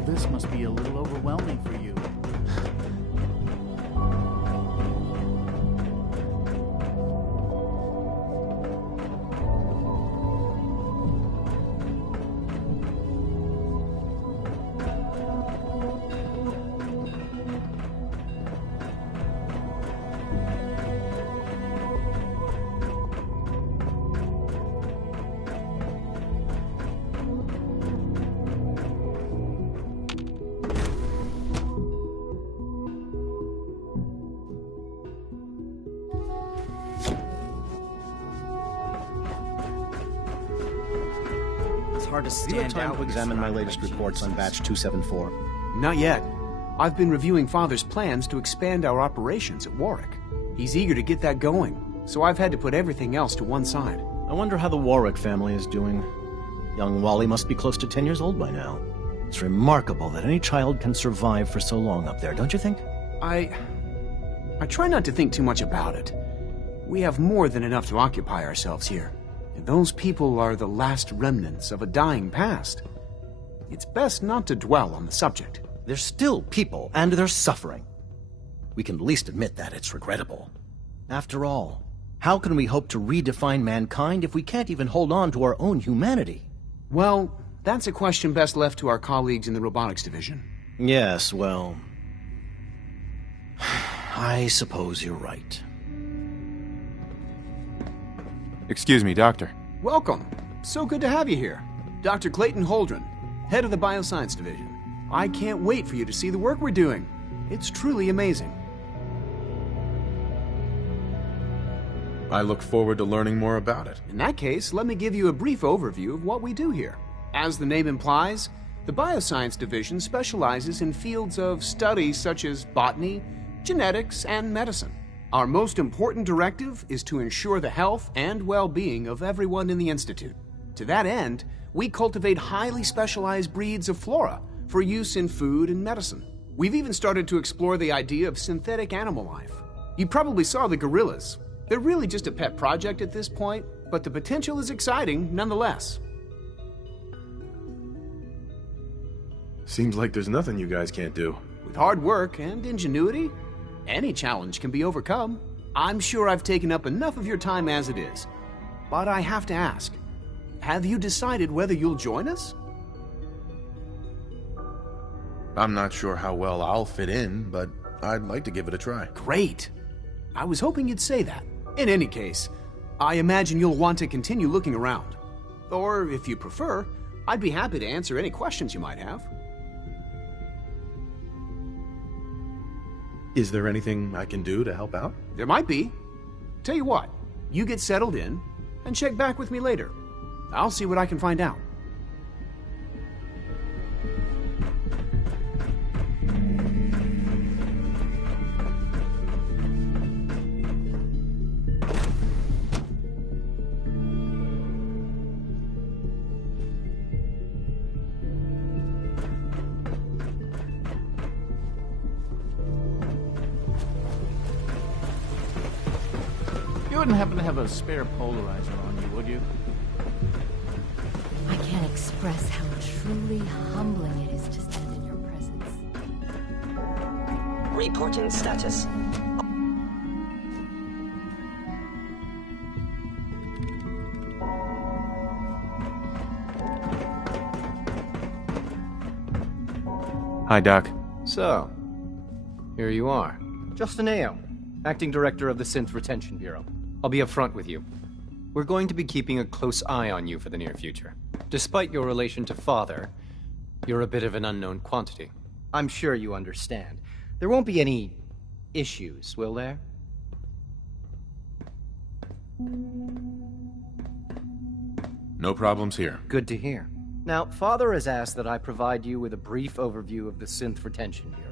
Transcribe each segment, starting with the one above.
All this must be a little overwhelming for you. Hard to Do you have stand time out to examine my latest reports on batch 274? Not yet. I've been reviewing Father's plans to expand our operations at Warwick. He's eager to get that going, so I've had to put everything else to one side. I wonder how the Warwick family is doing. Young Wally must be close to 10 years old by now. It's remarkable that any child can survive for so long up there, don't you think? I try not to think too much about it. We have more than enough to occupy ourselves here. And those people are the last remnants of a dying past. It's best not to dwell on the subject. They're still people, and they're suffering. We can at least admit that it's regrettable. After all, how can we hope to redefine mankind if we can't even hold on to our own humanity? Well, that's a question best left to our colleagues in the robotics division. Yes, well, I suppose you're right. Excuse me, Doctor. Welcome. So good to have you here. Dr. Clayton Holdren, head of the Bioscience Division. I can't wait for you to see the work we're doing. It's truly amazing. I look forward to learning more about it. In that case, let me give you a brief overview of what we do here. As the name implies, the Bioscience Division specializes in fields of study such as botany, genetics, and medicine. Our most important directive is to ensure the health and well-being of everyone in the Institute. To that end, we cultivate highly specialized breeds of flora for use in food and medicine. We've even started to explore the idea of synthetic animal life. You probably saw the gorillas. They're really just a pet project at this point, but the potential is exciting nonetheless. Seems like there's nothing you guys can't do. With hard work and ingenuity, any challenge can be overcome. I'm sure I've taken up enough of your time as it is. But I have to ask, have you decided whether you'll join us? I'm not sure how well I'll fit in, but I'd like to give it a try. Great. I was hoping you'd say that. In any case, I imagine you'll want to continue looking around. Or, if you prefer, I'd be happy to answer any questions you might have. Is there anything I can do to help out? There might be. Tell you what, you get settled in, and check back with me later. I'll see what I can find out. You wouldn't happen to have a spare polarizer on you, would you? I can't express how truly humbling it is to stand in your presence. Reporting status. Hi, Doc. So, here you are. Justin Ayo, Acting Director of the Synth Retention Bureau. I'll be upfront with you. We're going to be keeping a close eye on you for the near future. Despite your relation to Father, you're a bit of an unknown quantity. I'm sure you understand. There won't be any issues, will there? No problems here. Good to hear. Now, Father has asked that I provide you with a brief overview of the Synth Retention Bureau.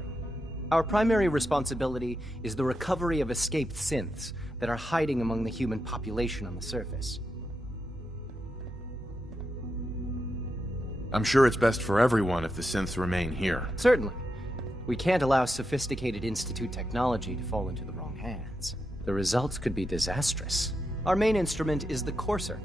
Our primary responsibility is the recovery of escaped synths that are hiding among the human population on the surface. I'm sure it's best for everyone if the synths remain here. Certainly. We can't allow sophisticated Institute technology to fall into the wrong hands. The results could be disastrous. Our main instrument is the Courser,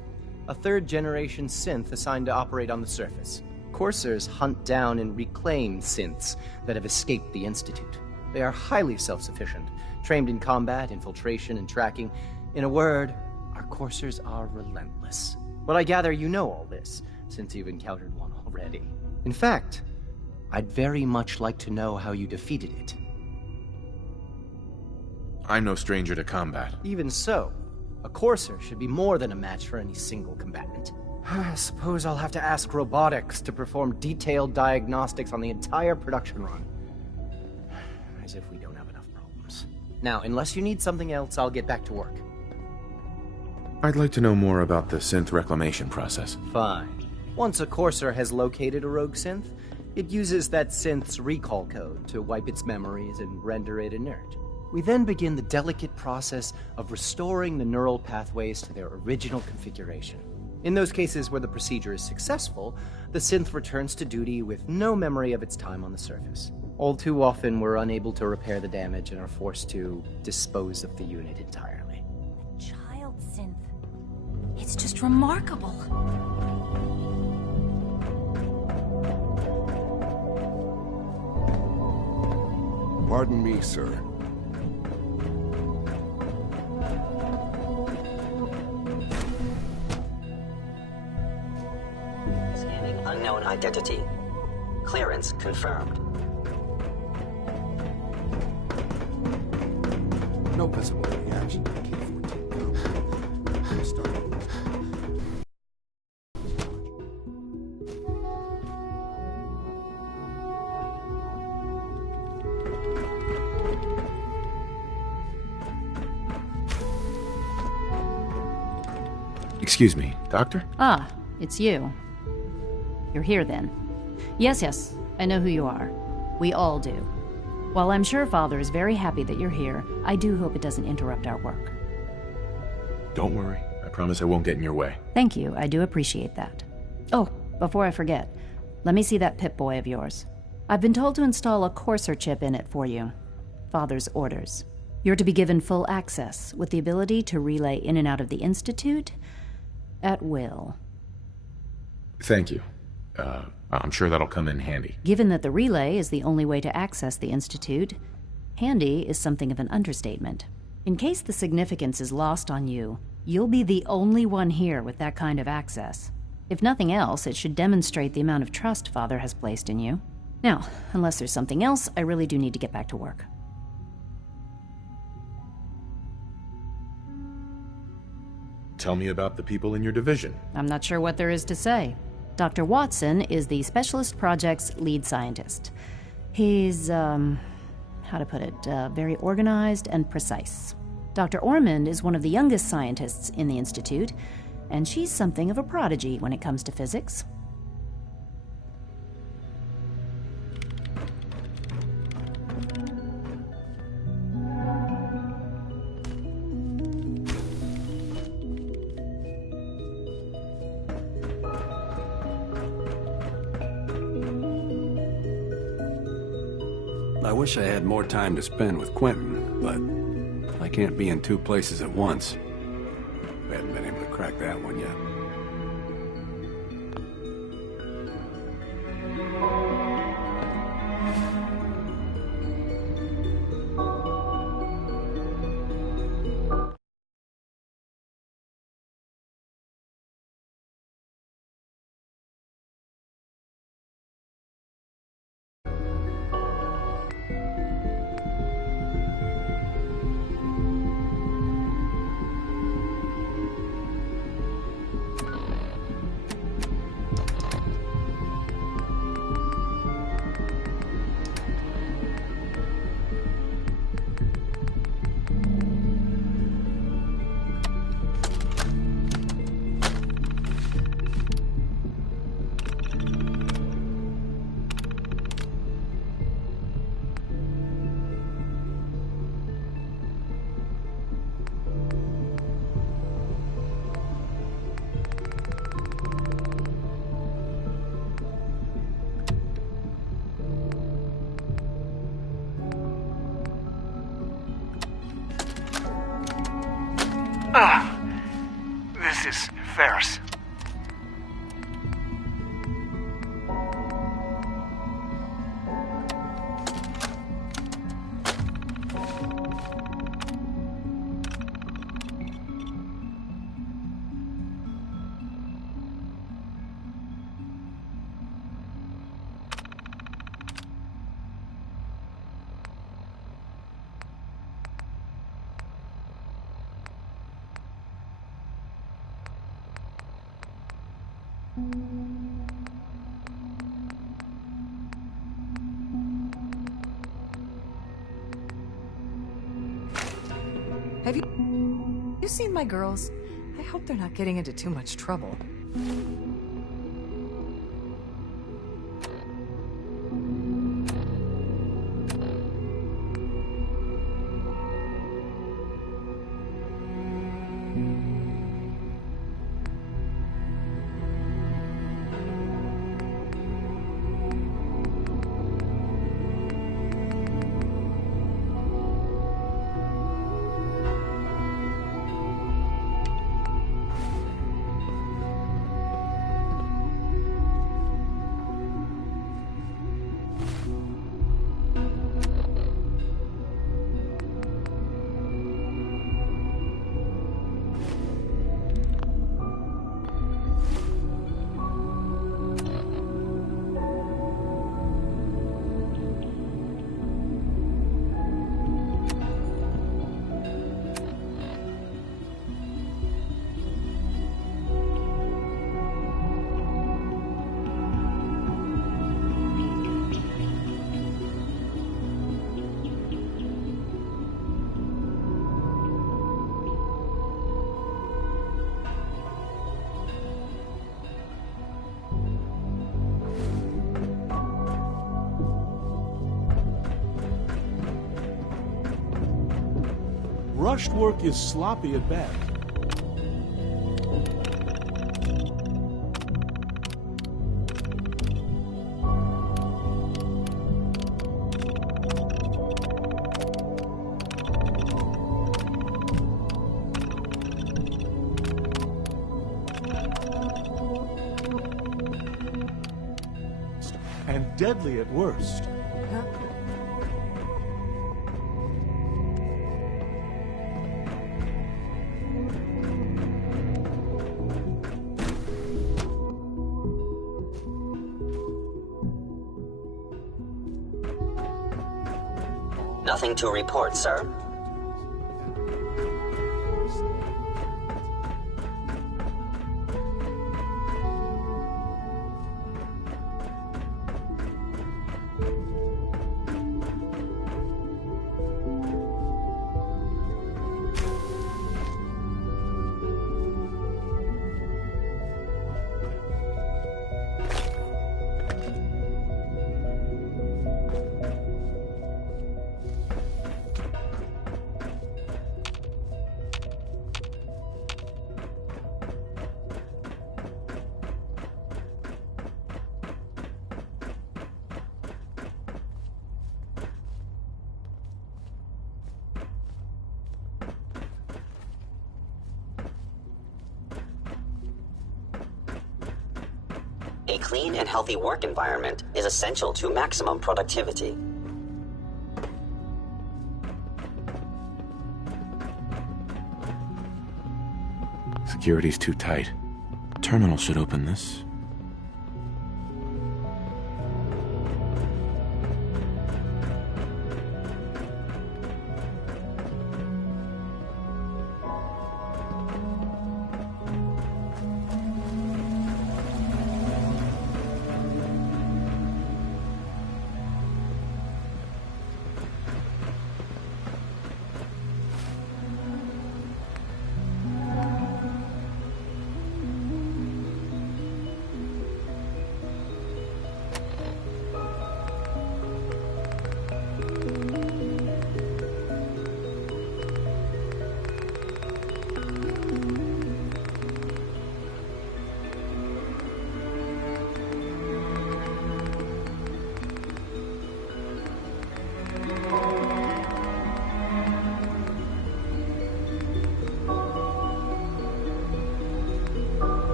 a third-generation synth assigned to operate on the surface. Coursers hunt down and reclaim synths that have escaped the Institute. They are highly self-sufficient, trained in combat, infiltration, and tracking. In a word, our Coursers are relentless. But I gather you know all this, since you've encountered one already. In fact, I'd very much like to know how you defeated it. I'm no stranger to combat. Even so, a Courser should be more than a match for any single combatant. I suppose I'll have to ask robotics to perform detailed diagnostics on the entire production run. As if we don't have enough problems. Now, unless you need something else, I'll get back to work. I'd like to know more about the synth reclamation process. Fine. Once a Courser has located a rogue synth, it uses that synth's recall code to wipe its memories and render it inert. We then begin the delicate process of restoring the neural pathways to their original configuration. In those cases where the procedure is successful, the synth returns to duty with no memory of its time on the surface. All too often, we're unable to repair the damage and are forced to dispose of the unit entirely. A child synth. It's just remarkable. Pardon me, sir. Scanning unknown identity. Clearance confirmed. No visible reaction to K-14. Start. Excuse me, Doctor? Ah, it's you. You're here then. Yes, I know who you are. We all do. While I'm sure Father is very happy that you're here, I do hope it doesn't interrupt our work. Don't worry. I promise I won't get in your way. Thank you, I do appreciate that. Oh, before I forget, let me see that Pip-Boy of yours. I've been told to install a Courser chip in it for you. Father's orders. You're to be given full access, with the ability to relay in and out of the Institute at will. Thank you. I'm sure that'll come in handy. Given that the relay is the only way to access the Institute, handy is something of an understatement. In case the significance is lost on you, you'll be the only one here with that kind of access. If nothing else, it should demonstrate the amount of trust Father has placed in you. Now, unless there's something else, I really do need to get back to work. Tell me about the people in your division. I'm not sure what there is to say. Dr. Watson is the Specialist Project's lead scientist. He's, how to put it, very organized and precise. Dr. Ormond is one of the youngest scientists in the Institute, and she's something of a prodigy when it comes to physics. I wish I had more time to spend with Quentin, but I can't be in two places at once. We haven't been able to crack that one yet. This is Ferris. Have you seen my girls? I hope they're not getting into too much trouble. Rushed work is sloppy at best. And deadly at worst. Nothing to report, sir. A clean and healthy work environment is essential to maximum productivity. Security's too tight. Terminal should open this.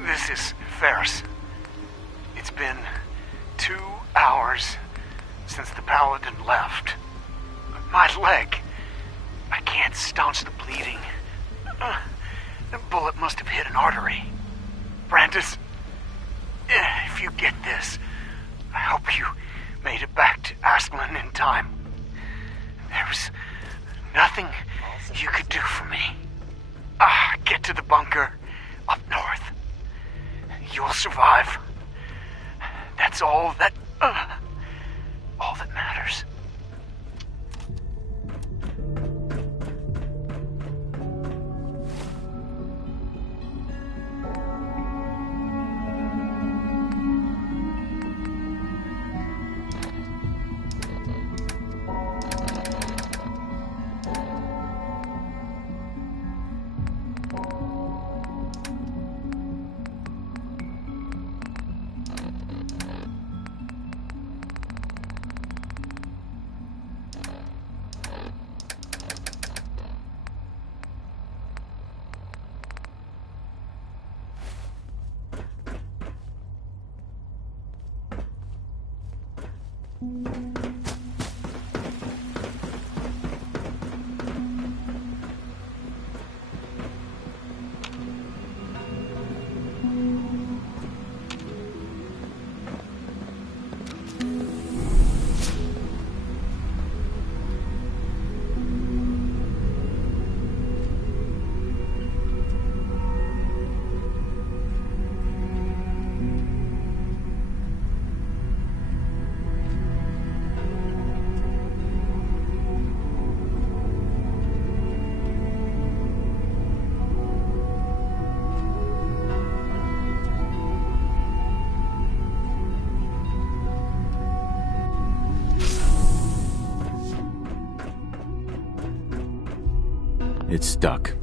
This is Ferris. It's been 2 hours since the paladin left. My leg. I can't staunch the bleeding. The bullet must have hit an artery. Brandis, if you get this, I hope you made it back to Aslan in time. There was nothing you could do for me. Get to the bunker up north. You'll survive. That's all that matters. It's stuck.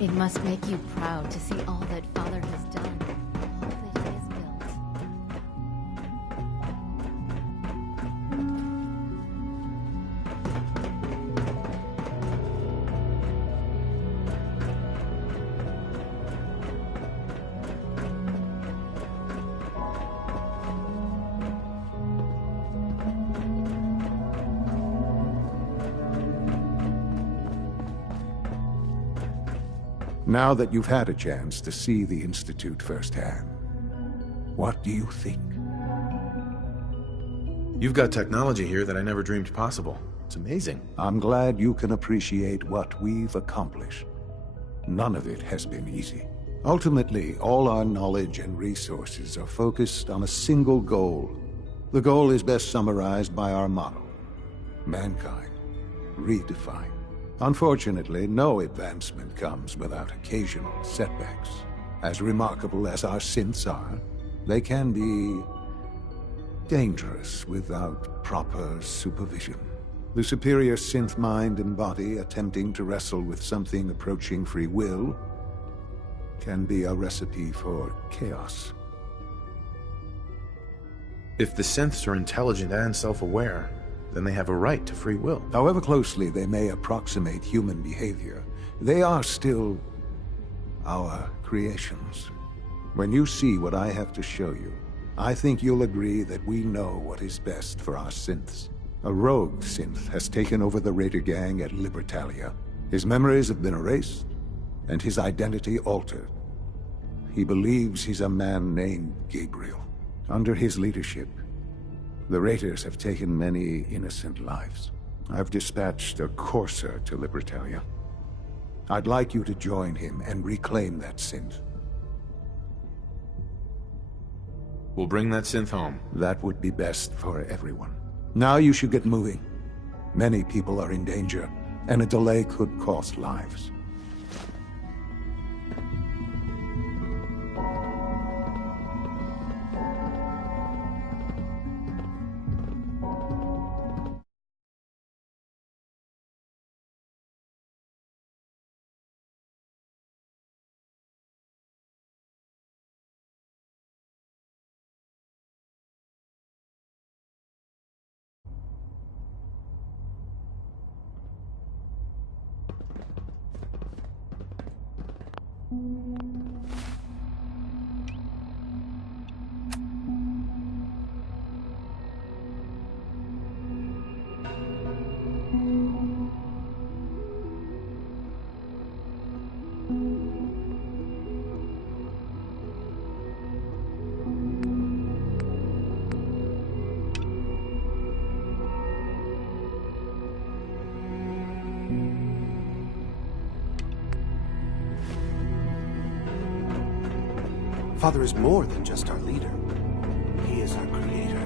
It must make you proud to see all that Father has done, all that he has built. Now that you've had a chance to see the Institute firsthand, what do you think? You've got technology here that I never dreamed possible. It's amazing. I'm glad you can appreciate what we've accomplished. None of it has been easy. Ultimately, all our knowledge and resources are focused on a single goal. The goal is best summarized by our motto: mankind, redefined. Unfortunately, no advancement comes without occasional setbacks. As remarkable as our synths are, they can be dangerous without proper supervision. The superior synth mind and body attempting to wrestle with something approaching free will can be a recipe for chaos. If the synths are intelligent and self-aware, then they have a right to free will. However closely they may approximate human behavior, they are still our creations. When you see what I have to show you, I think you'll agree that we know what is best for our synths. A rogue synth has taken over the Raider gang at Libertalia. His memories have been erased, and his identity altered. He believes he's a man named Gabriel. Under his leadership, the Raiders have taken many innocent lives. I've dispatched a courser to Libertalia. I'd like you to join him and reclaim that synth. We'll bring that synth home. That would be best for everyone. Now you should get moving. Many people are in danger, and a delay could cost lives. Father is more than just our leader. He is our creator.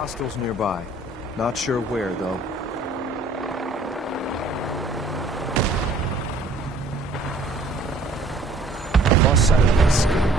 Hostiles nearby. Not sure where, though. Lost sight of this.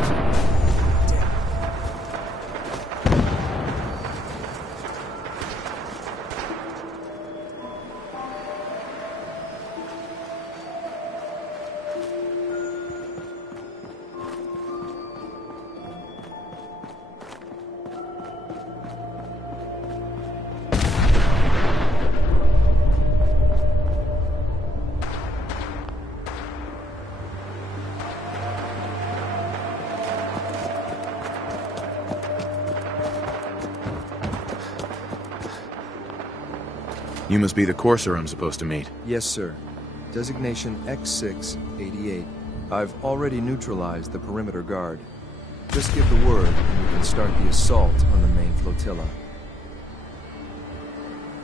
You must be the courser I'm supposed to meet. Yes, sir. Designation X688. I've already neutralized the perimeter guard. Just give the word, and we can start the assault on the main flotilla.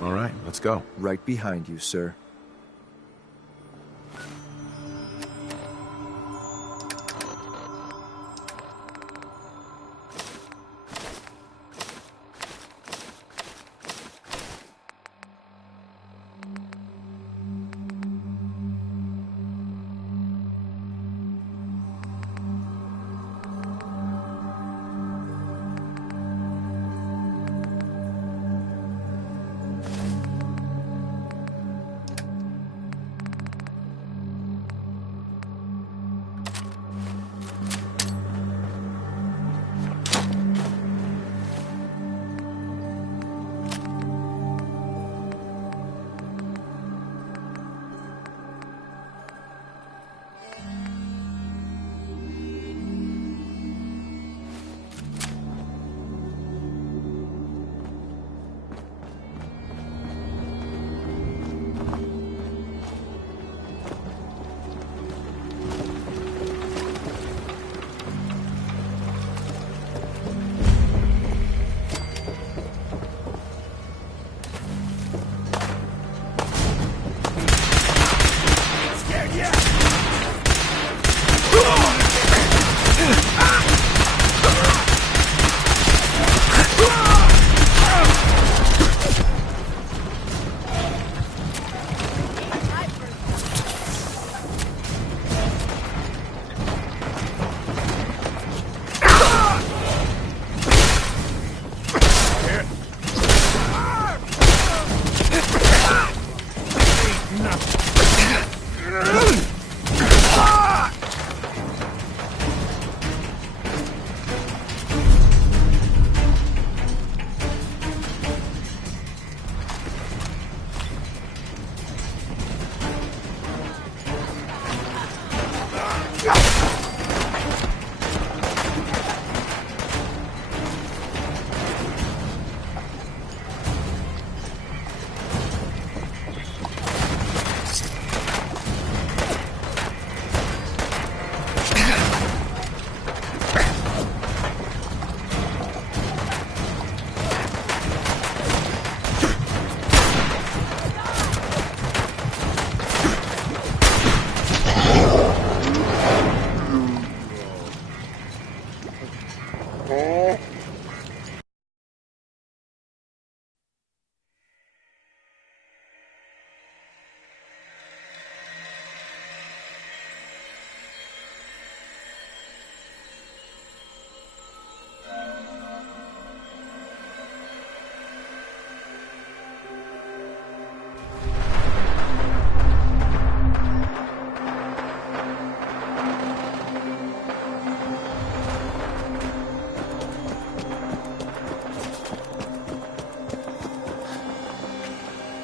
All right, let's go. Right behind you, sir.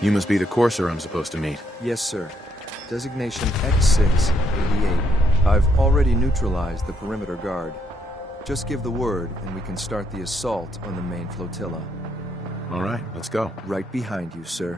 You must be the courser I'm supposed to meet. Yes, sir. Designation X688. I've already neutralized the perimeter guard. Just give the word, and we can start the assault on the main flotilla. All right, let's go. Right behind you, sir.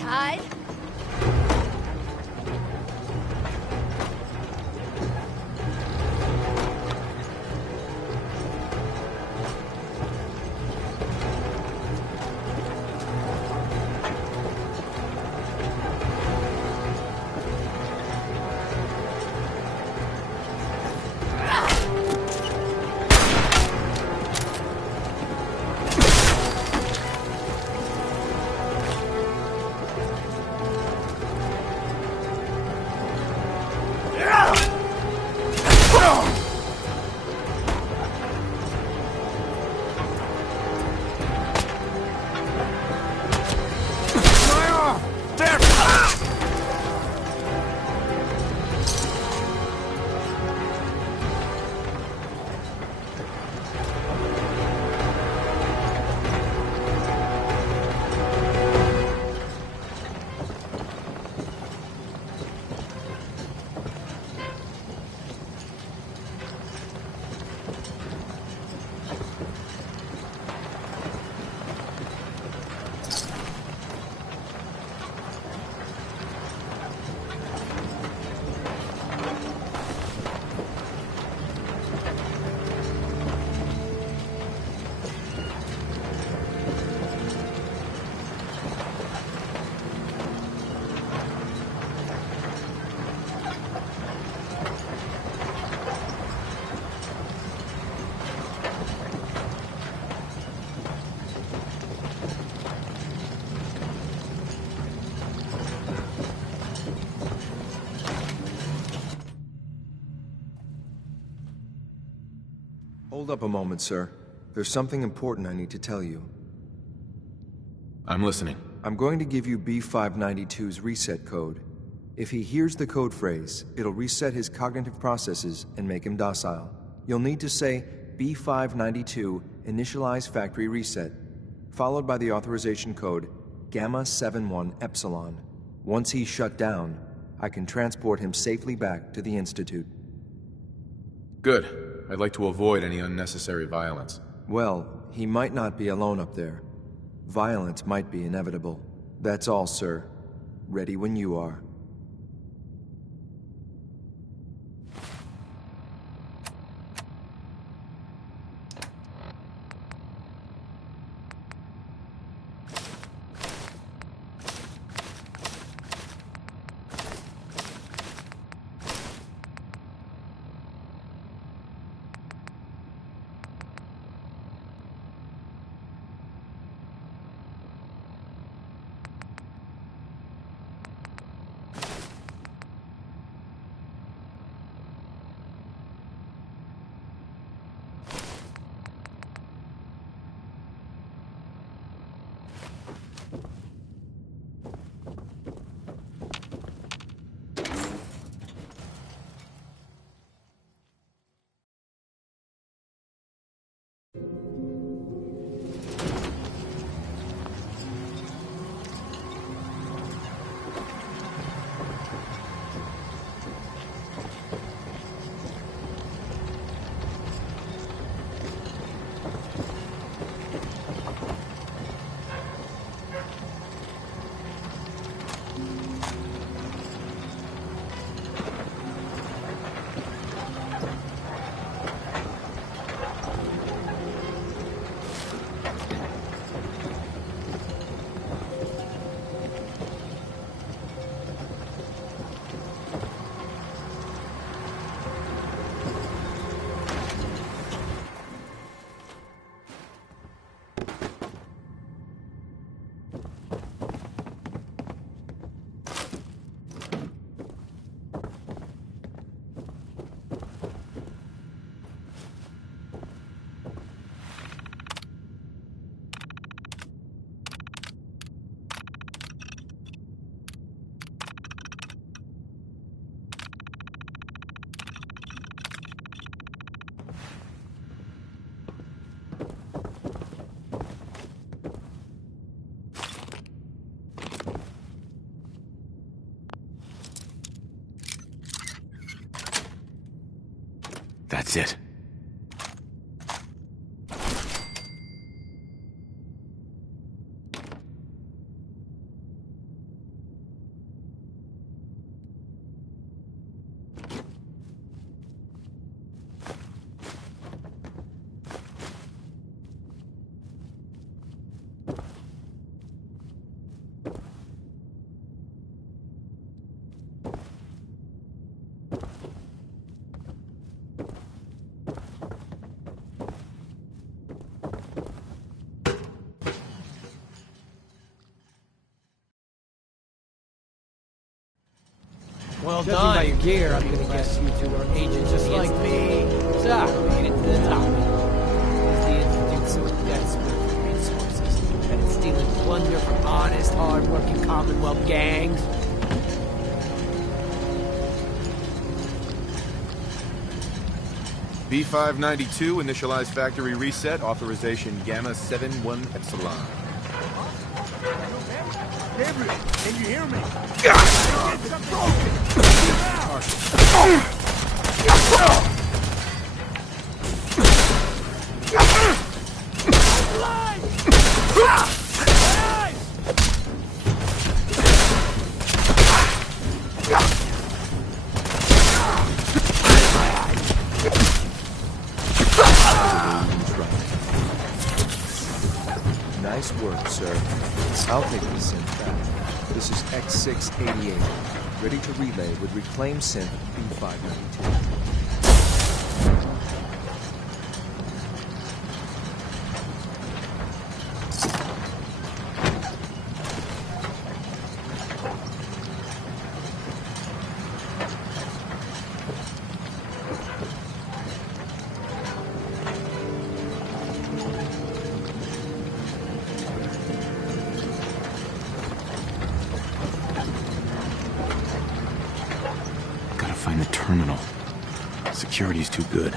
hide? Hold up a moment, sir. There's something important I need to tell you. I'm listening. I'm going to give you B592's reset code. If he hears the code phrase, it'll reset his cognitive processes and make him docile. You'll need to say B592 initialize factory reset, followed by the authorization code Gamma 71 Epsilon. Once he's shut down, I can transport him safely back to the Institute. Good. I'd like to avoid any unnecessary violence. Well, he might not be alone up there. Violence might be inevitable. That's all, sir. Ready when you are. That's it. Well Judging done. by your gear, I'm gonna guess you two are agents Just of the like Institute. me. So, we made it to the top. Is the Institute so desperate for resources that it's stealing plunder from honest, hard-working Commonwealth gangs? B592, initialize factory reset, authorization Gamma 71 Epsilon. Gabriel, can you hear me? Nice work, sir. I'll take this synth back. This is X688, ready to relay with reclaimed synth B592. Gotta find the terminal. Security's too good.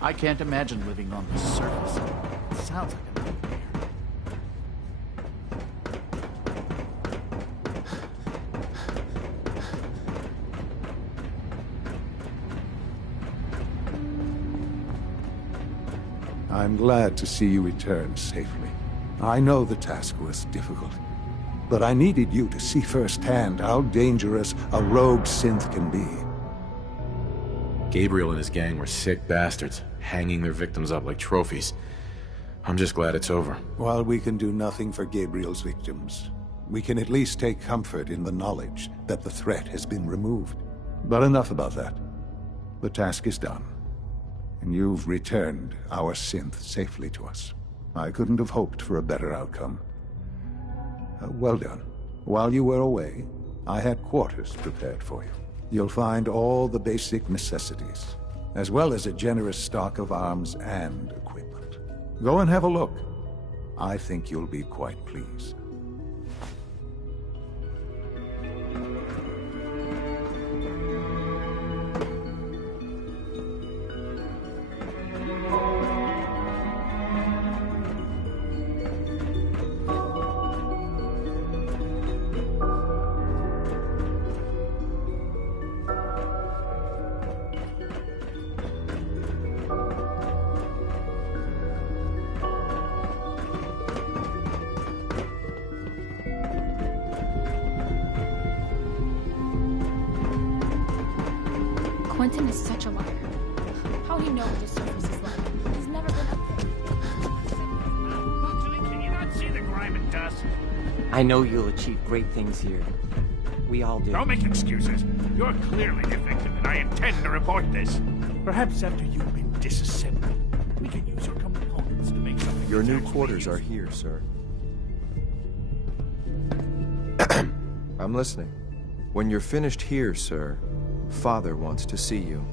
I can't imagine living on the surface. It sounds like a nightmare. I'm glad to see you return safely. I know the task was difficult, but I needed you to see firsthand how dangerous a rogue synth can be. Gabriel and his gang were sick bastards, hanging their victims up like trophies. I'm just glad it's over. While we can do nothing for Gabriel's victims, we can at least take comfort in the knowledge that the threat has been removed. But enough about that. The task is done, and you've returned our synth safely to us. I couldn't have hoped for a better outcome. Well done. While you were away, I had quarters prepared for you. You'll find all the basic necessities, as well as a generous stock of arms and equipment. Go and have a look. I think you'll be quite pleased. Quentin is such a liar. How he know what the surface is like? He's never been up there. Can you not see the grime and dust? I know you'll achieve great things here. We all do. Don't make excuses. You're clearly the victim, and I intend to report this. Perhaps after you've been disassembled, we can use your components to make something. Your new quarters are here, sir. I'm listening. When you're finished here, sir, Father wants to see you.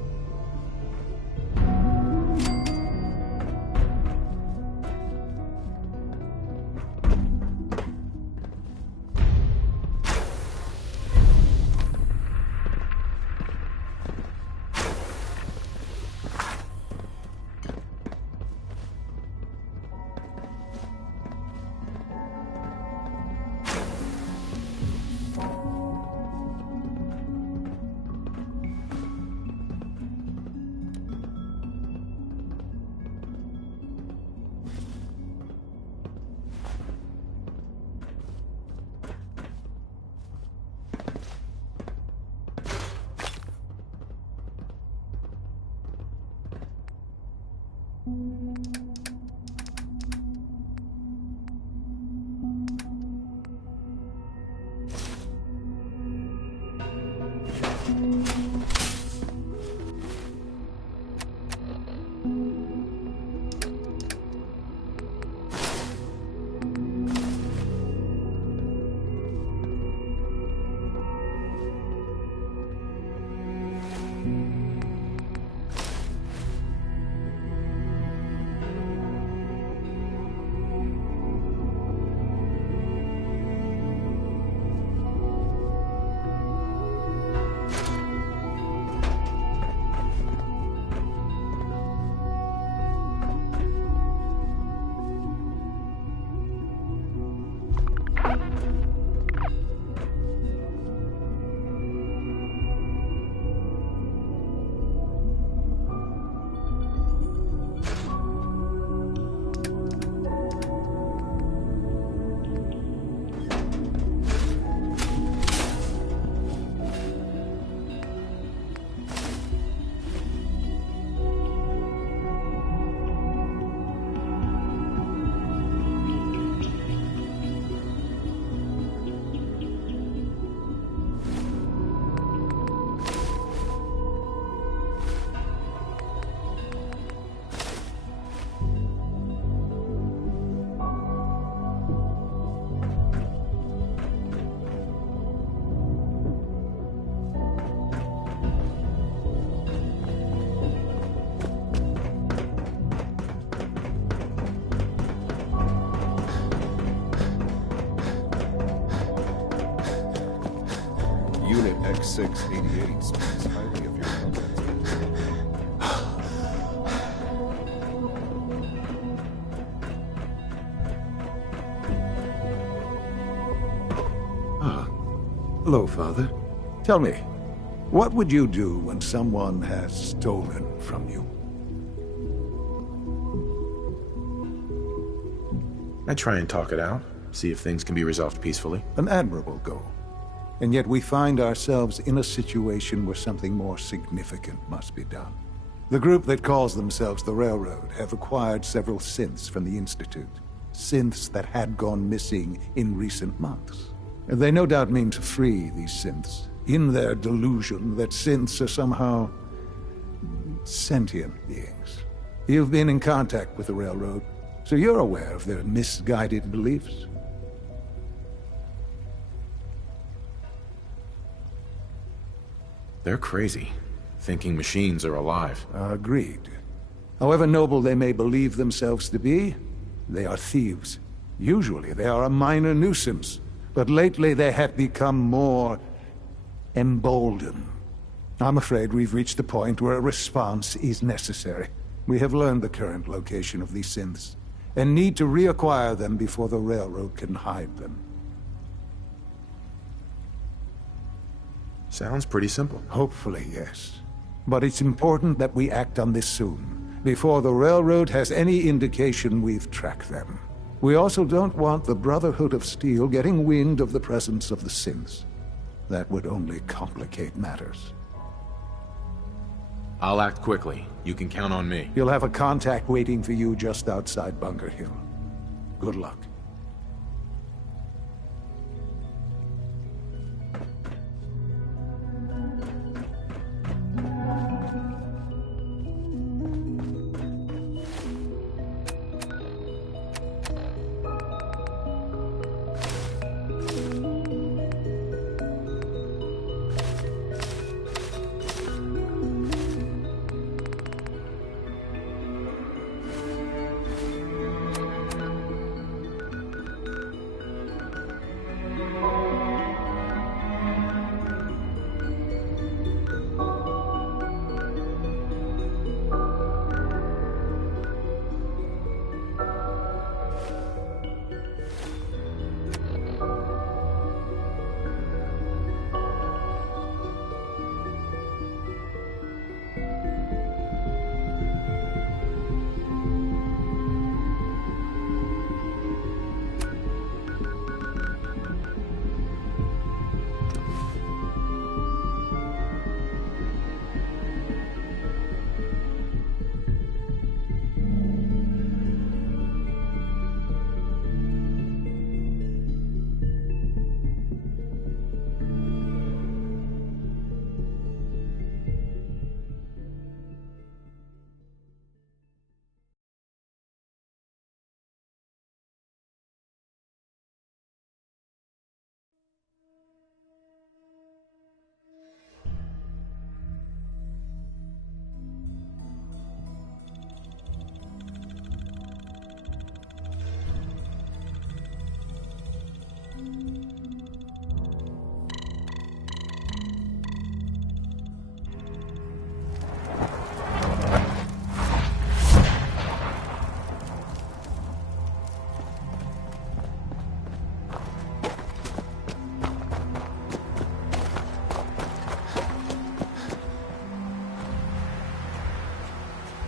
Unit X688 speaks highly of your competence. Hello, Father. Tell me, what would you do when someone has stolen from you? I try and talk it out, see if things can be resolved peacefully. An admirable goal. And yet we find ourselves in a situation where something more significant must be done. The group that calls themselves the Railroad have acquired several synths from the Institute. Synths that had gone missing in recent months. And they no doubt mean to free these synths, in their delusion that synths are somehow sentient beings. You've been in contact with the Railroad, so you're aware of their misguided beliefs. They're crazy, thinking machines are alive. Agreed. However noble they may believe themselves to be, they are thieves. Usually they are a minor nuisance, but lately they have become more emboldened. I'm afraid we've reached the point where a response is necessary. We have learned the current location of these synths, and need to reacquire them before the Railroad can hide them. Sounds pretty simple. Hopefully, yes. But it's important that we act on this soon, before the Railroad has any indication we've tracked them. We also don't want the Brotherhood of Steel getting wind of the presence of the synths. That would only complicate matters. I'll act quickly. You can count on me. You'll have a contact waiting for you just outside Bunker Hill. Good luck.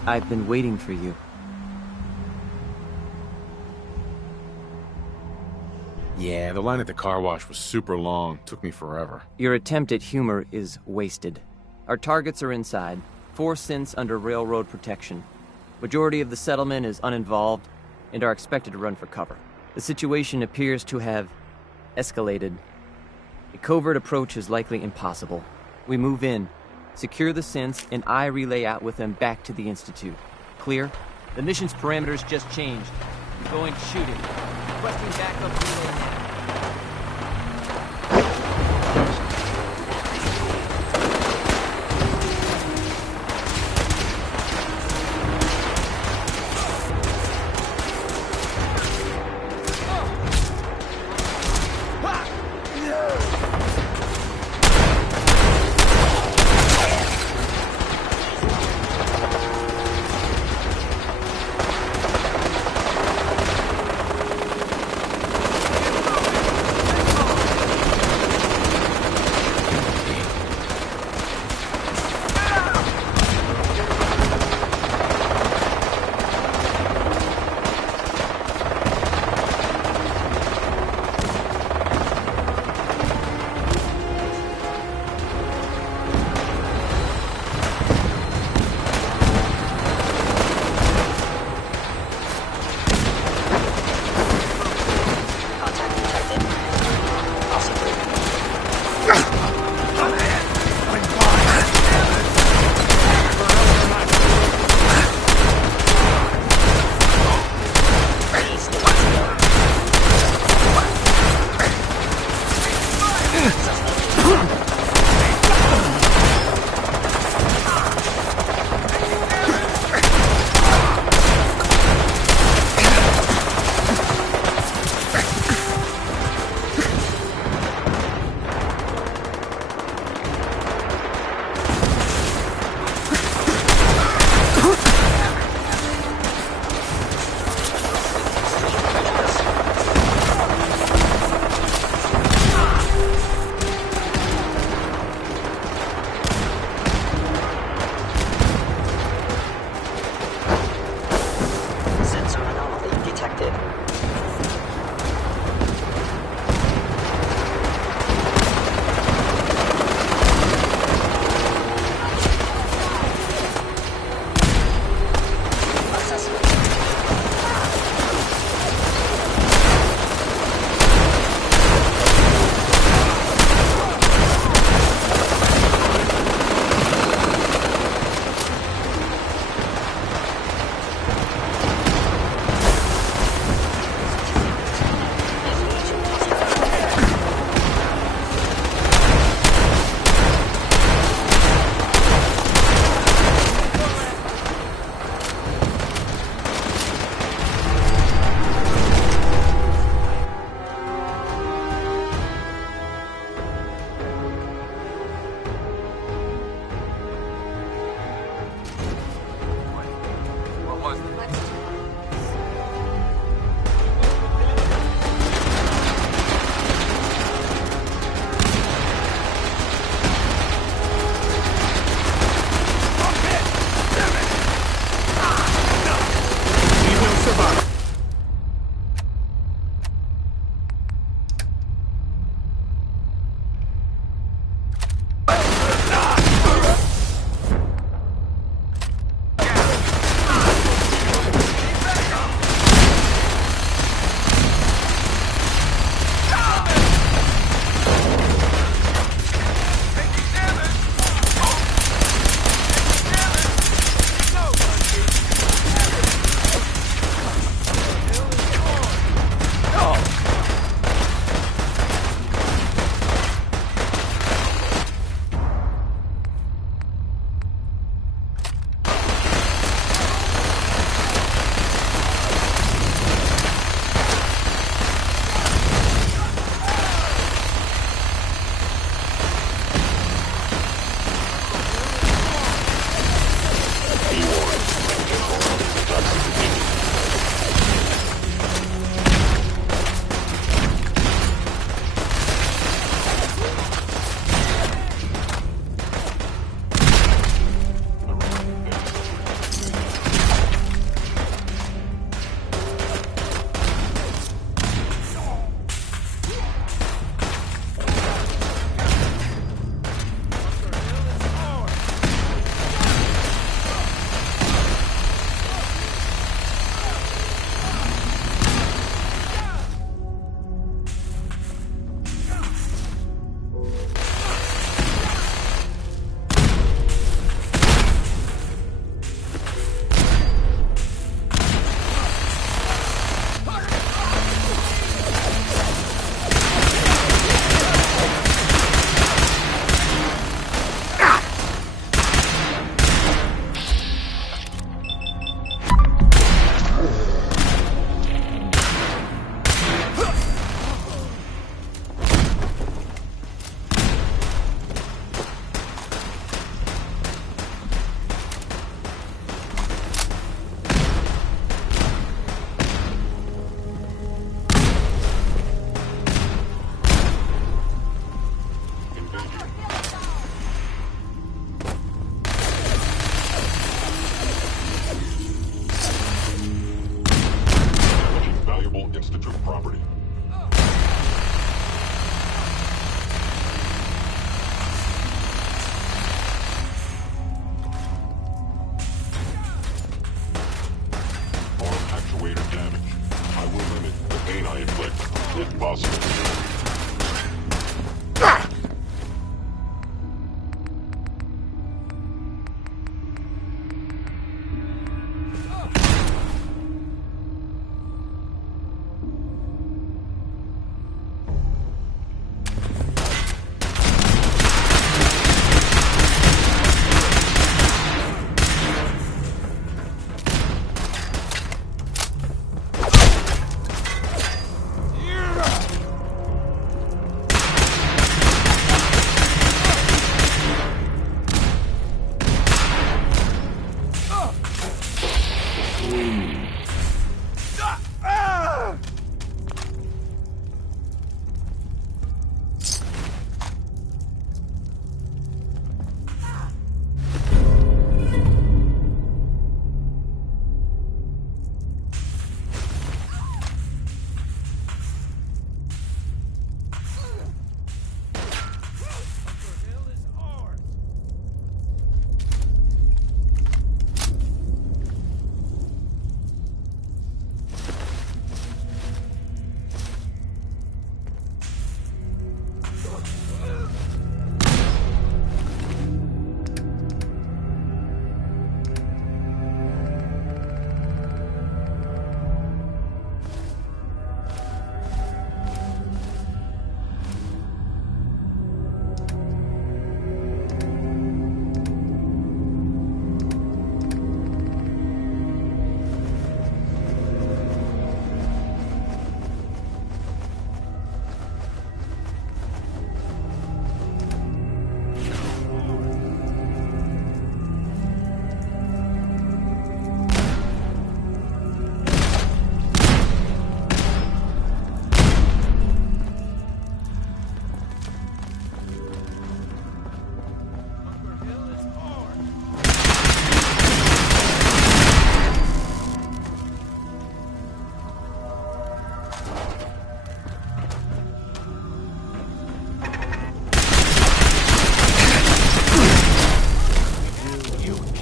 I've been waiting for you. Yeah, the line at the car wash was super long. Took me forever. Your attempt at humor is wasted. Our targets are inside. 4 synths under railroad protection. Majority of the settlement is uninvolved and are expected to run for cover. The situation appears to have escalated. A covert approach is likely impossible. We move in, secure the synths, and I relay out with them back to the Institute. Clear? The mission's parameters just changed. We're going shooting. Requesting backup relay now.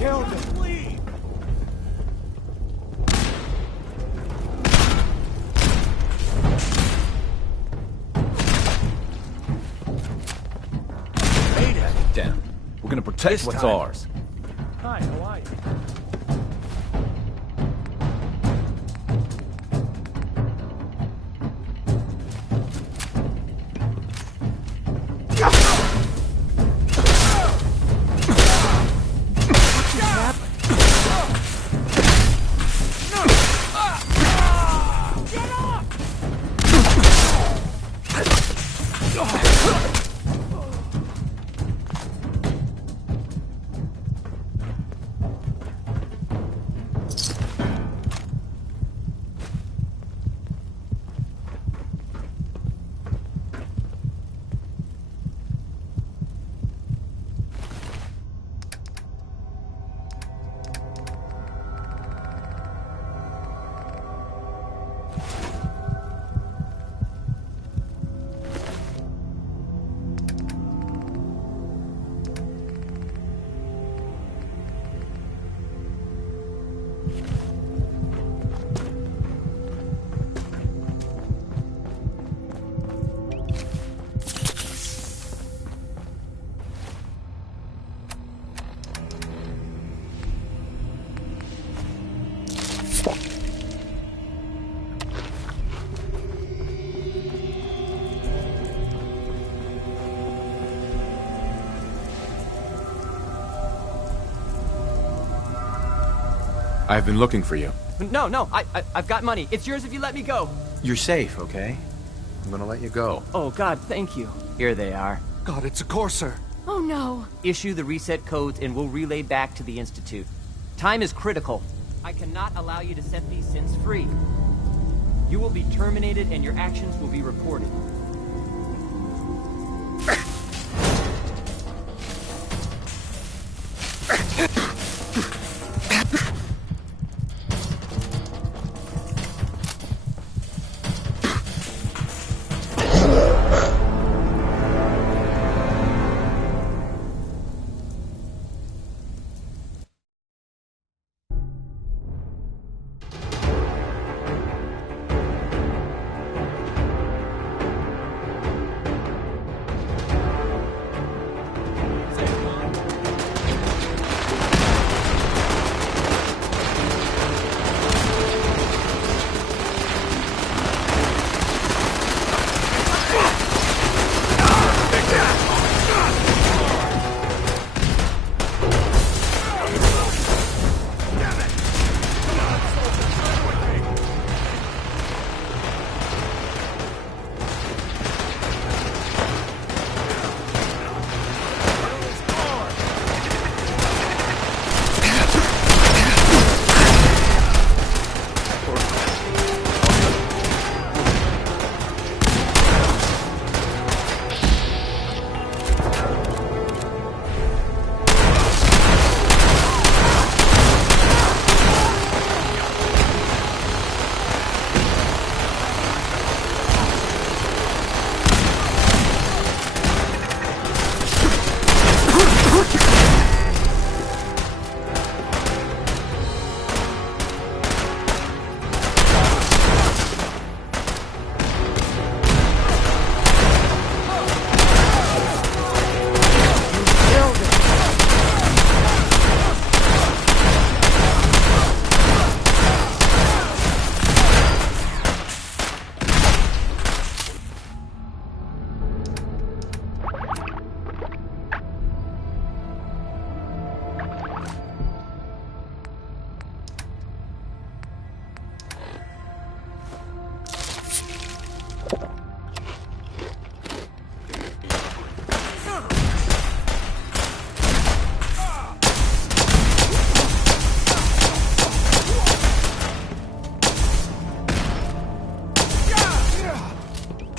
killed him. Please. Down. We're gonna protect what's ours. Hi, how are you? I've been looking for you. No, I've got money. It's yours if you let me go. You're safe, okay? I'm gonna let you go. Oh, God, thank you. Here they are. God, it's a Corsair. Oh, no. Issue the reset codes and we'll relay back to the Institute. Time is critical. I cannot allow you to set these synths free. You will be terminated and your actions will be reported.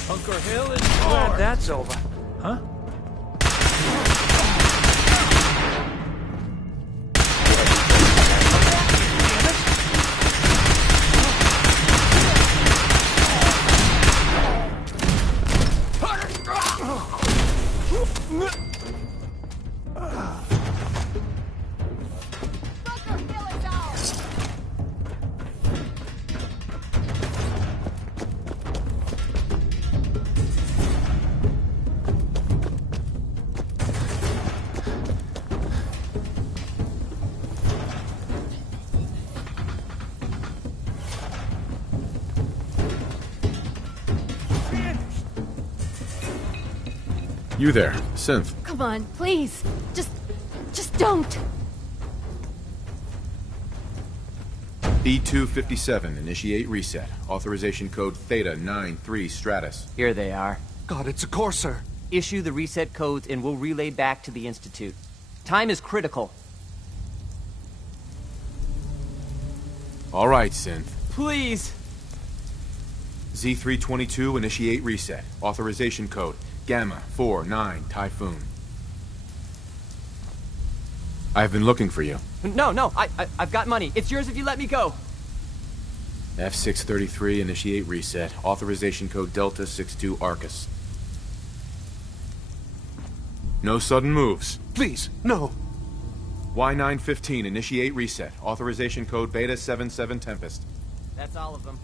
Bunker Hill is glad that's over. Huh? You there, Synth. Come on, please. Just don't. B257, initiate reset. Authorization code Theta-93 Stratus. Here they are. God, it's a Courser. Issue the reset codes and we'll relay back to the Institute. Time is critical. All right, Synth. Please. Z322, initiate reset. Authorization code Gamma-49 Typhoon. I've been looking for you. No, I've got money. It's yours if you let me go. F633, initiate reset. Authorization code Delta-62 Arcus. No sudden moves. Please, no. Y915, initiate reset. Authorization code Beta-77 Tempest. That's all of them.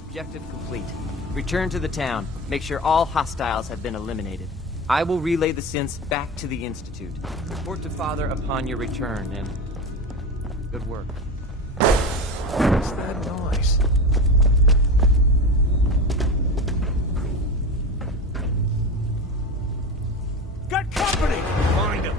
Objective complete. Return to the town. Make sure all hostiles have been eliminated. I will relay the synths back to the Institute. Report to Father upon your return, and good work. What's that noise? Got company! Find him.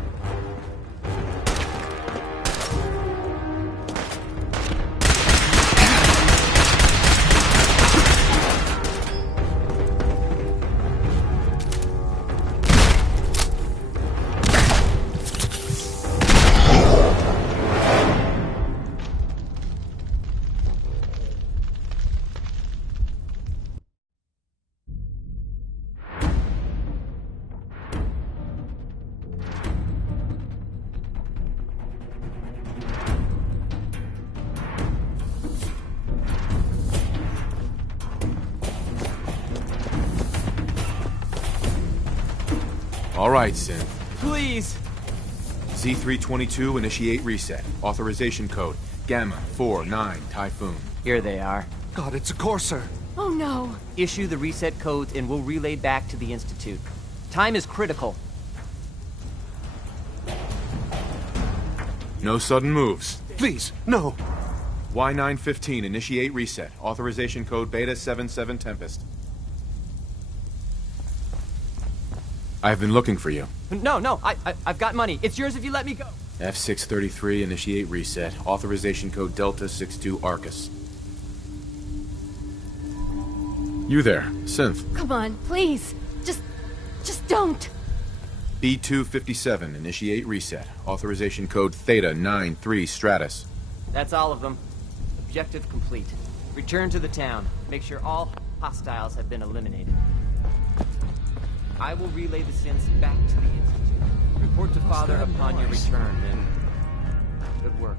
All right, Synth. Please. Z322, initiate reset. Authorization code Gamma-49 Typhoon. Here they are. God, it's a Courser. Oh no. Issue the reset codes and we'll relay back to the Institute. Time is critical. No sudden moves. Please, no. Y915, initiate reset. Authorization code Beta-77 Tempest. I've been looking for you. No, I've got money. It's yours if you let me go. F633, initiate reset. Authorization code Delta-62 Arcus. You there, Synth. Come on, please. Just don't. B257, initiate reset. Authorization code Theta-93 Stratus. That's all of them. Objective complete. Return to the town. Make sure all hostiles have been eliminated. I will relay the synths back to the Institute. Report to Father upon your return, and good work.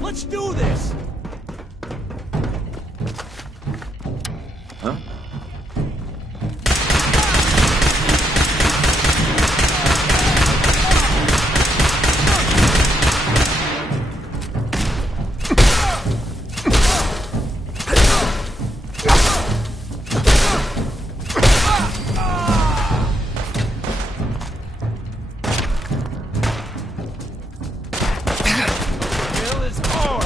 Let's do this! Huh? Hill is hard!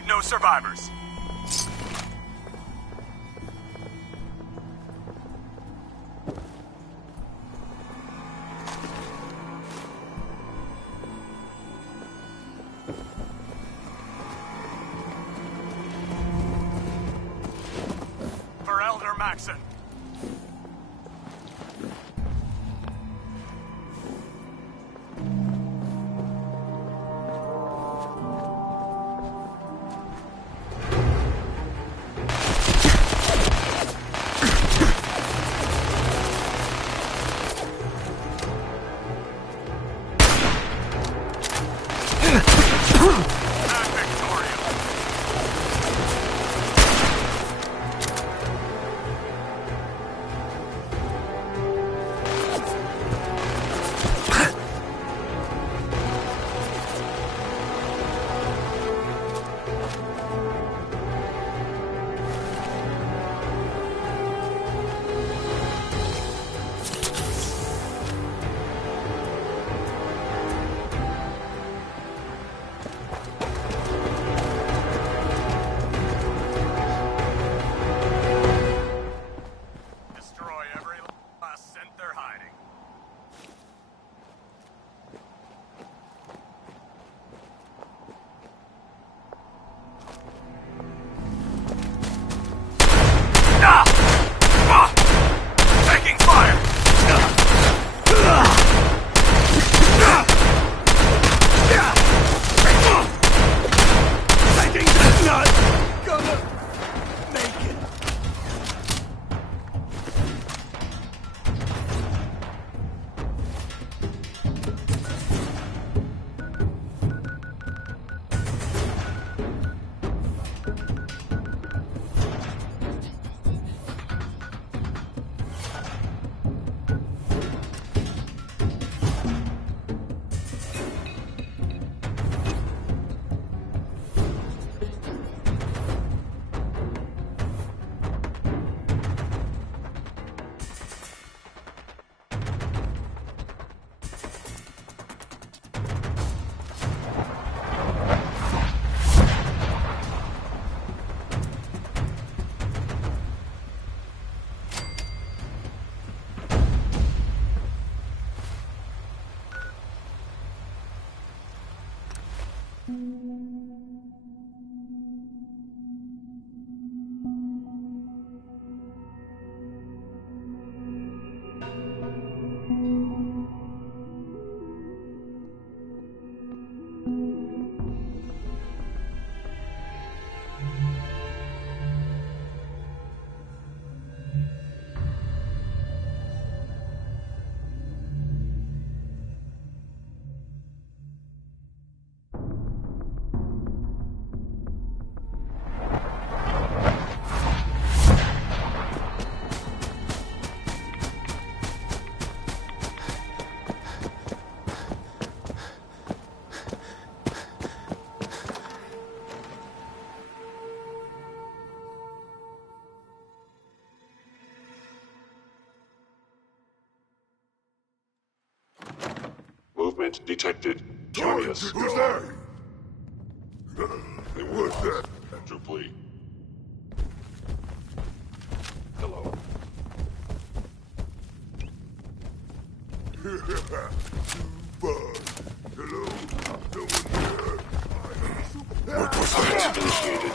leave no survivors. For Elder Maxon. Movement detected. Curious. Who's there? What's that? Dupley. Hello. Hello? No one there? What was that? Initiated.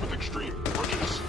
With extreme urgency.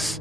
Yes.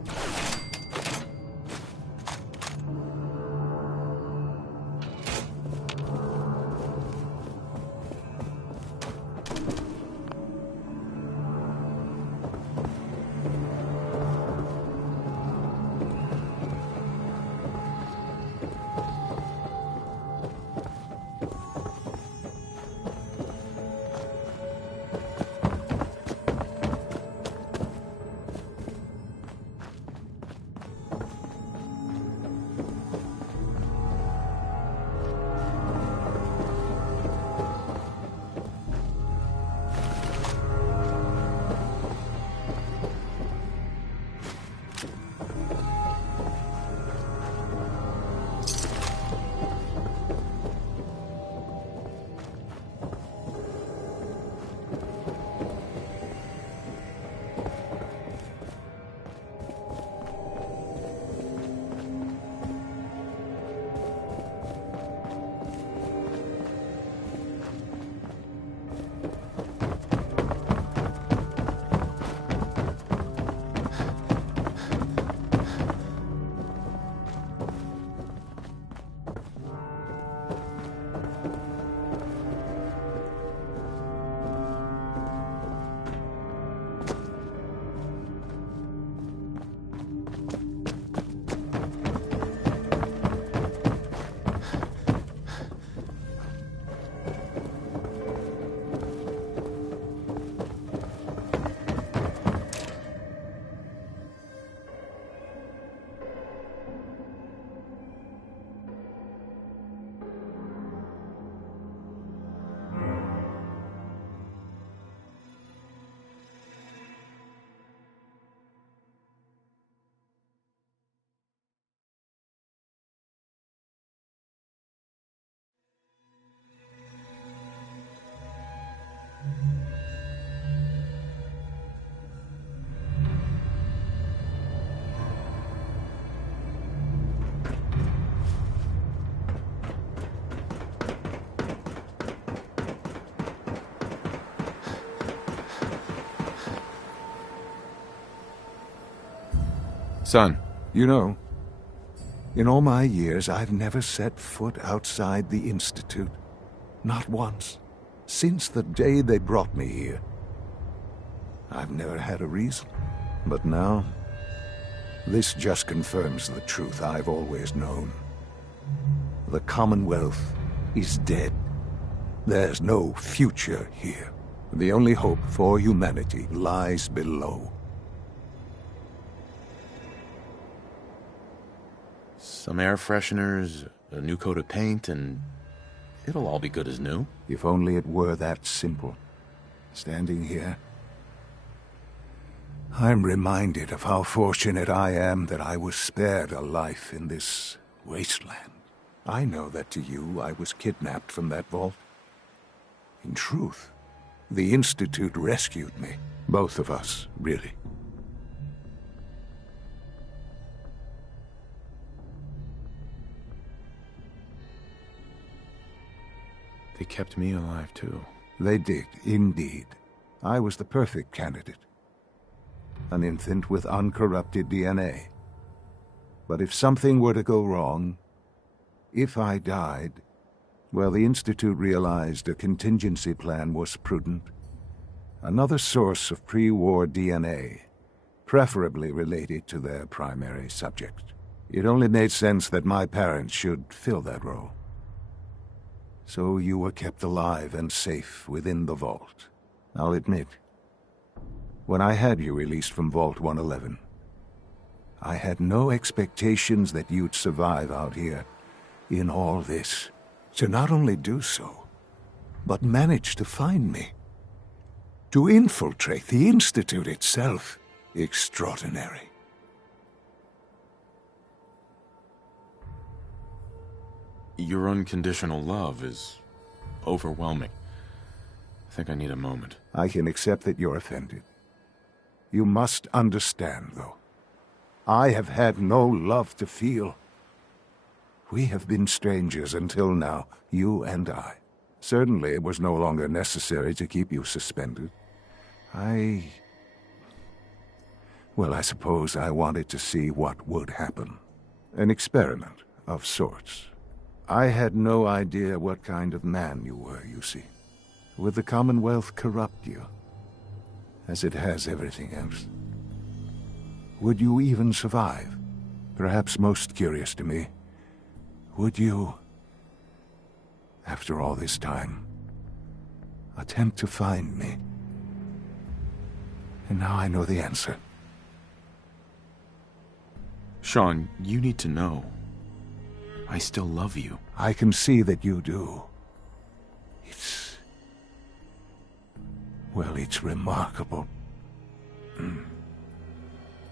Son. You know, in all my years, I've never set foot outside the Institute. Not once. Since the day they brought me here. I've never had a reason. But now, this just confirms the truth I've always known. The Commonwealth is dead. There's no future here. The only hope for humanity lies below. Some air fresheners, a new coat of paint, and it'll all be good as new. If only it were that simple. Standing here, I'm reminded of how fortunate I am that I was spared a life in this wasteland. I know that to you, I was kidnapped from that vault. In truth, the Institute rescued me. Both of us, really. They kept me alive, too. They did, indeed. I was the perfect candidate. An infant with uncorrupted DNA. But if something were to go wrong, if I died, well, the Institute realized a contingency plan was prudent. Another source of pre-war DNA, preferably related to their primary subject. It only made sense that my parents should fill that role. So you were kept alive and safe within the vault. I'll admit, when I had you released from Vault 111, I had no expectations that you'd survive out here in all this. To not only do so, but manage to find me. To infiltrate the Institute itself. Extraordinary. Your unconditional love is overwhelming. I think I need a moment. I can accept that you're offended. You must understand, though. I have had no love to feel. We have been strangers until now, you and I. Certainly it was no longer necessary to keep you suspended. Well, I suppose I wanted to see what would happen. An experiment of sorts. I had no idea what kind of man you were, you see. Would the Commonwealth corrupt you, as it has everything else? Would you even survive? Perhaps most curious to me, would you, after all this time, attempt to find me? And now I know the answer. Sean, you need to know. I still love you. I can see that you do. Well, it's remarkable.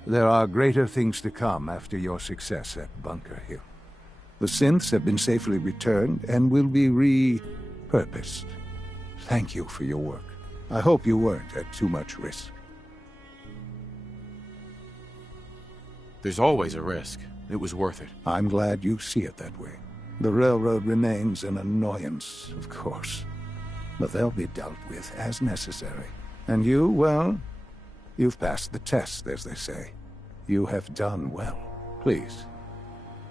There are greater things to come after your success at Bunker Hill. The synths have been safely returned and will be repurposed. Thank you for your work. I hope you weren't at too much risk. There's always a risk. It was worth it. I'm glad you see it that way. The railroad remains an annoyance, of course. But they'll be dealt with as necessary. And you, well, you've passed the test, as they say. You have done well. Please,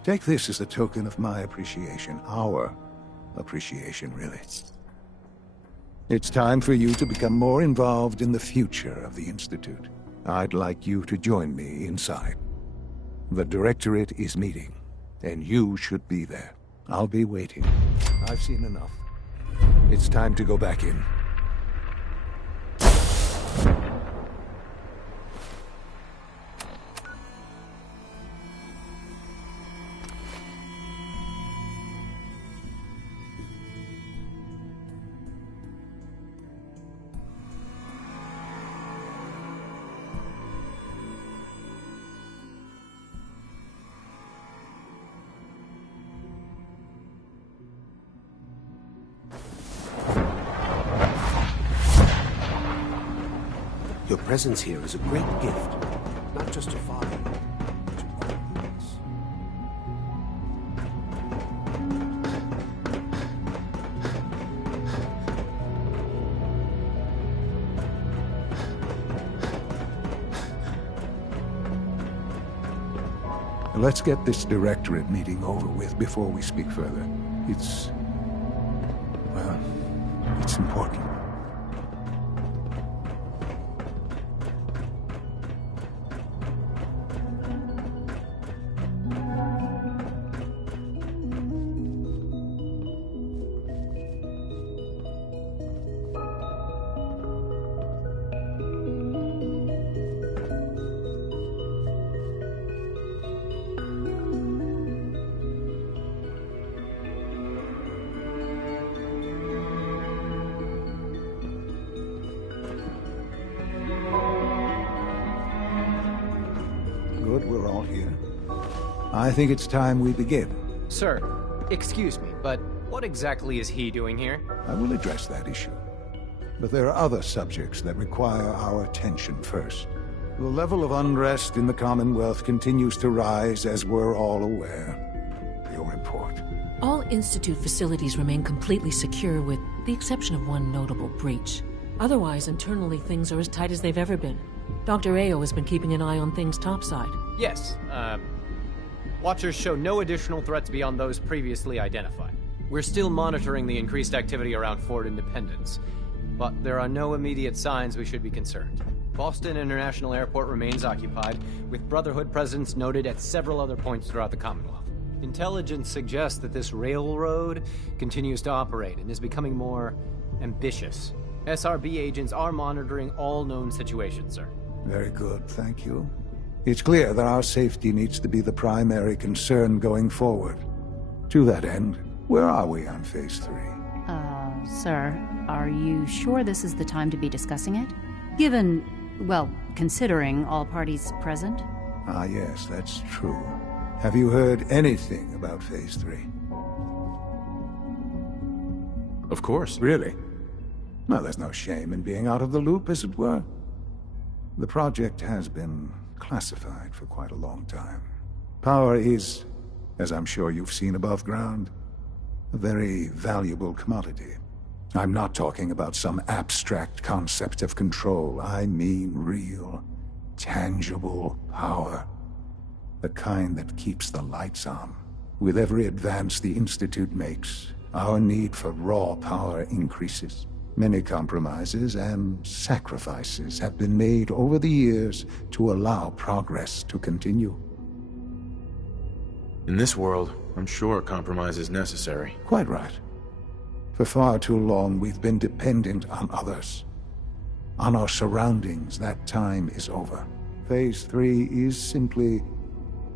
take this as a token of my appreciation. Our appreciation, really. It's time for you to become more involved in the future of the Institute. I'd like you to join me inside. The Directorate is meeting, and you should be there. I'll be waiting. I've seen enough. It's time to go back in. Your presence here is a great gift, not just to Father, but to all humans. Let's get this Directorate meeting over with before we speak further. It's important. Good, we're all here. I think it's time we begin. Sir, excuse me, but what exactly is he doing here? I will address that issue. But there are other subjects that require our attention first. The level of unrest in the Commonwealth continues to rise, as we're all aware. Your report. All Institute facilities remain completely secure with the exception of one notable breach. Otherwise, internally, things are as tight as they've ever been. Dr. Ao has been keeping an eye on things topside. Yes, Watchers show no additional threats beyond those previously identified. We're still monitoring the increased activity around Fort Independence, but there are no immediate signs we should be concerned. Boston International Airport remains occupied, with Brotherhood presence noted at several other points throughout the Commonwealth. Intelligence suggests that this railroad continues to operate and is becoming more ambitious. SRB agents are monitoring all known situations, sir. Very good, thank you. It's clear that our safety needs to be the primary concern going forward. To that end, where are we on Phase 3? Sir, are you sure this is the time to be discussing it? Given, well, considering all parties present? Ah, yes, that's true. Have you heard anything about Phase 3? Of course. Really? Well, there's no shame in being out of the loop, as it were. The project has been classified for quite a long time. Power is, as I'm sure you've seen above ground, a very valuable commodity. I'm not talking about some abstract concept of control. I mean real, tangible power. The kind that keeps the lights on. With every advance the Institute makes, our need for raw power increases. Many compromises and sacrifices have been made over the years to allow progress to continue. In this world, I'm sure compromise is necessary. Quite right. For far too long, we've been dependent on others. On our surroundings. That time is over. Phase 3 is simply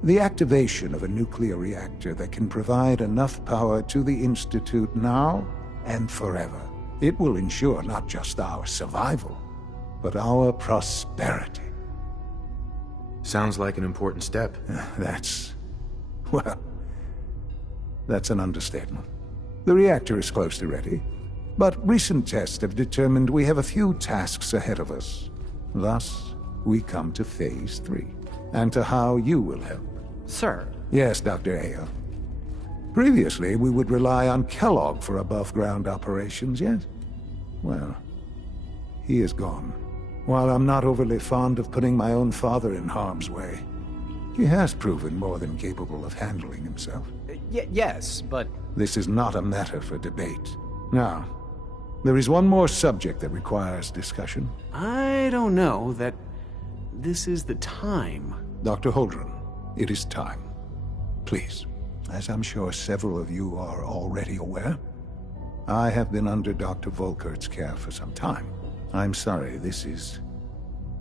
the activation of a nuclear reactor that can provide enough power to the Institute now and forever. It will ensure not just our survival, but our prosperity. Sounds like an important step. That's an understatement. The reactor is close to ready, but recent tests have determined we have a few tasks ahead of us. Thus, we come to Phase 3, and to how you will help. Sir? Yes, Dr. Ayo. Previously, we would rely on Kellogg for above-ground operations, yes? Well, he is gone. While I'm not overly fond of putting my own father in harm's way, he has proven more than capable of handling himself. Yes, but... This is not a matter for debate. Now, there is one more subject that requires discussion. I don't know that this is the time. Dr. Holdren, it is time. Please, as I'm sure several of you are already aware, I have been under Dr. Volkert's care for some time. I'm sorry, this is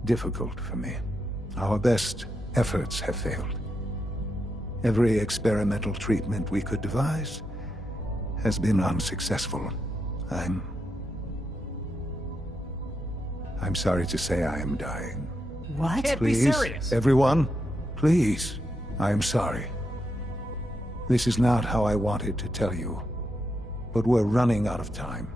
difficult for me. Our best efforts have failed. Every experimental treatment we could devise has been unsuccessful. I'm sorry to say I am dying. What? Can't Please, be serious. Everyone, please. I am sorry. This is not how I wanted to tell you, but we're running out of time.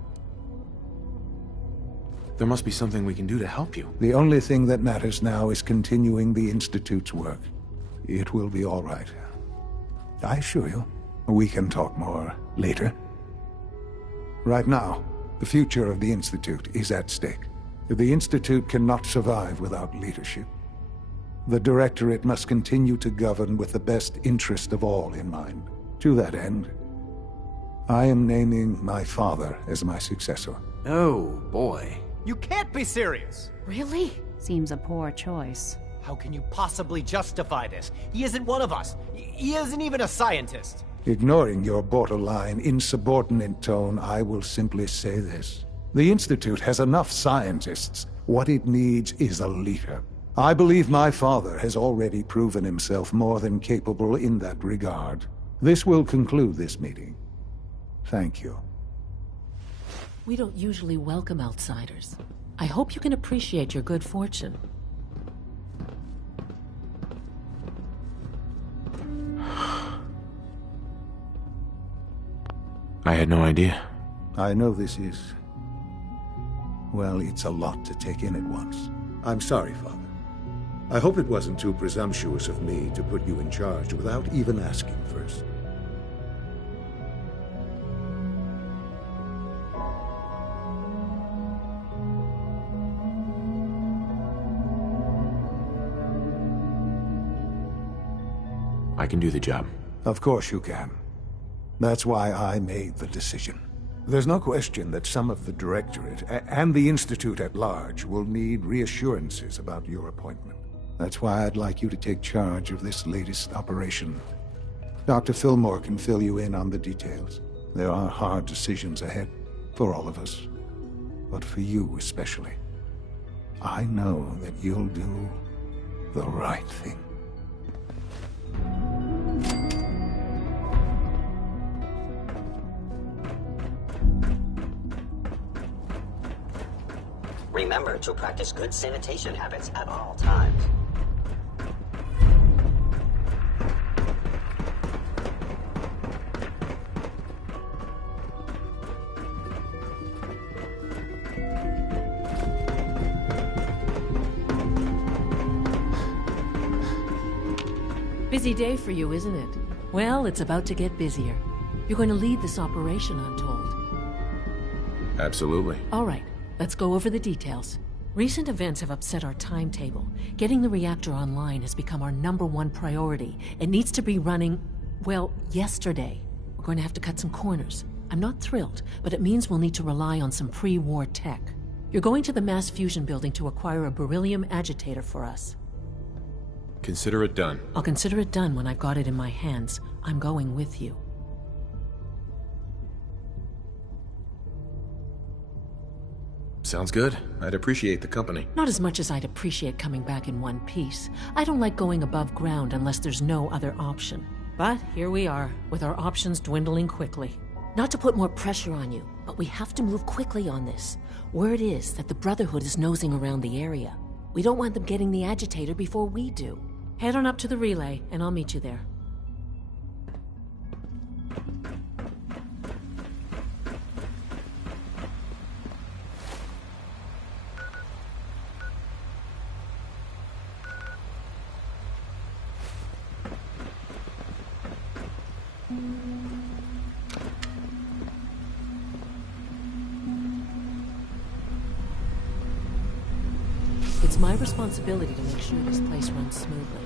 There must be something we can do to help you. The only thing that matters now is continuing the Institute's work. It will be all right. I assure you. We can talk more later. Right now, the future of the Institute is at stake. The Institute cannot survive without leadership. The Directorate must continue to govern with the best interest of all in mind. To that end, I am naming my father as my successor. Oh, boy. You can't be serious! Really? Seems a poor choice. How can you possibly justify this? He isn't one of us. He isn't even a scientist. Ignoring your borderline, insubordinate tone, I will simply say this. The Institute has enough scientists. What it needs is a leader. I believe my father has already proven himself more than capable in that regard. This will conclude this meeting. Thank you. We don't usually welcome outsiders. I hope you can appreciate your good fortune. I had no idea. I know this is... well, it's a lot to take in at once. I'm sorry, Father. I hope it wasn't too presumptuous of me to put you in charge without even asking first. I can do the job. Of course you can. That's why I made the decision. There's no question that some of the Directorate and the Institute at large will need reassurances about your appointment. That's why I'd like you to take charge of this latest operation. Dr. Fillmore can fill you in on the details. There are hard decisions ahead for all of us, but for you especially. I know that you'll do the right thing. Remember to practice good sanitation habits at all times. Busy day for you, isn't it? Well, it's about to get busier. You're going to lead this operation, I'm told. Absolutely. All right, let's go over the details. Recent events have upset our timetable. Getting the reactor online has become our #1 priority. It needs to be running, well, yesterday. We're going to have to cut some corners. I'm not thrilled, but it means we'll need to rely on some pre-war tech. You're going to the mass fusion building to acquire a beryllium agitator for us. Consider it done. I'll consider it done when I've got it in my hands. I'm going with you. Sounds good. I'd appreciate the company. Not as much as I'd appreciate coming back in one piece. I don't like going above ground unless there's no other option. But here we are, with our options dwindling quickly. Not to put more pressure on you, but we have to move quickly on this. Word is that the Brotherhood is nosing around the area. We don't want them getting the agitator before we do. Head on up to the relay, and I'll meet you there. It's my responsibility to make sure this place runs smoothly.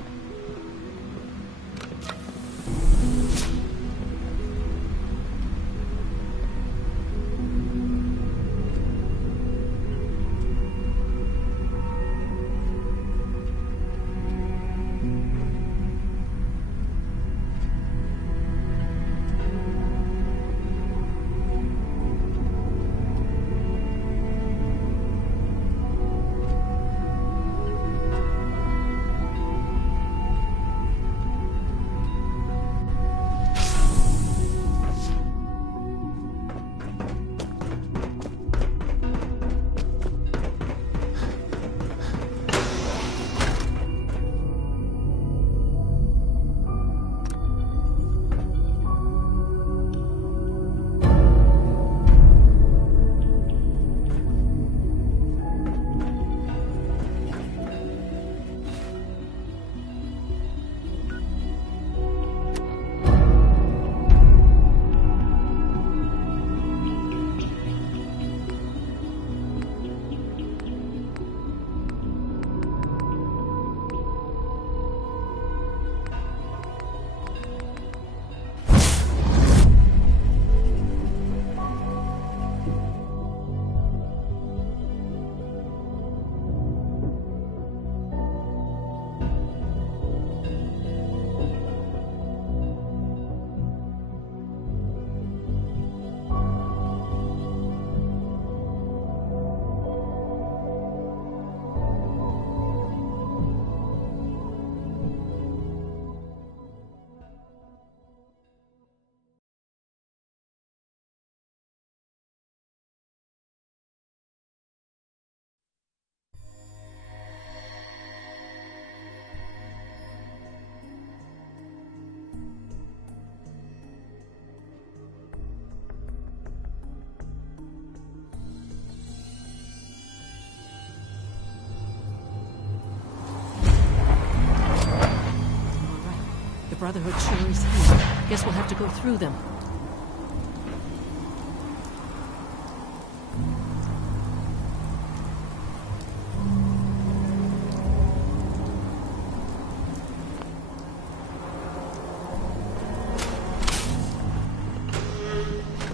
Brotherhood sure is here. Guess we'll have to go through them.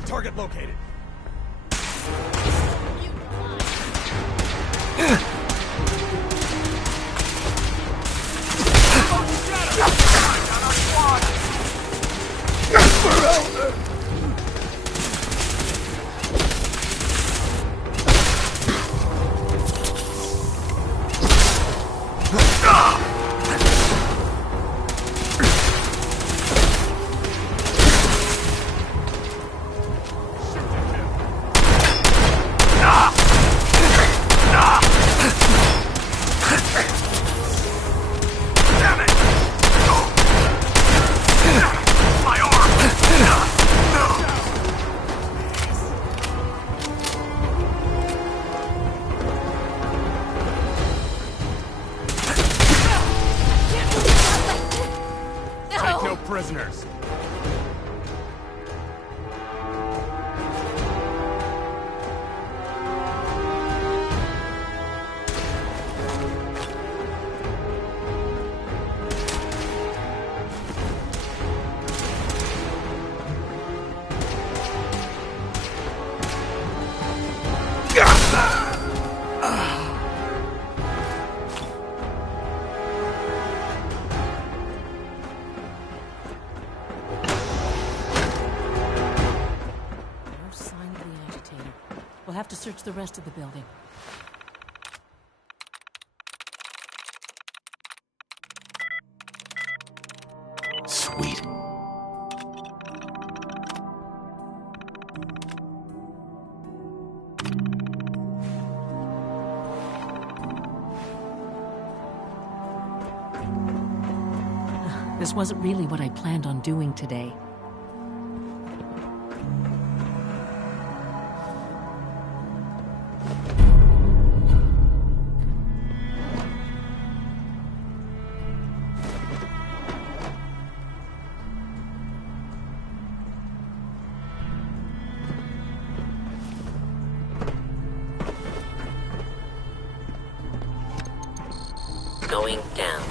Target located. Prisoners. search the rest of the building. Sweet. This wasn't really what I planned on doing today. Going down.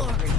glory.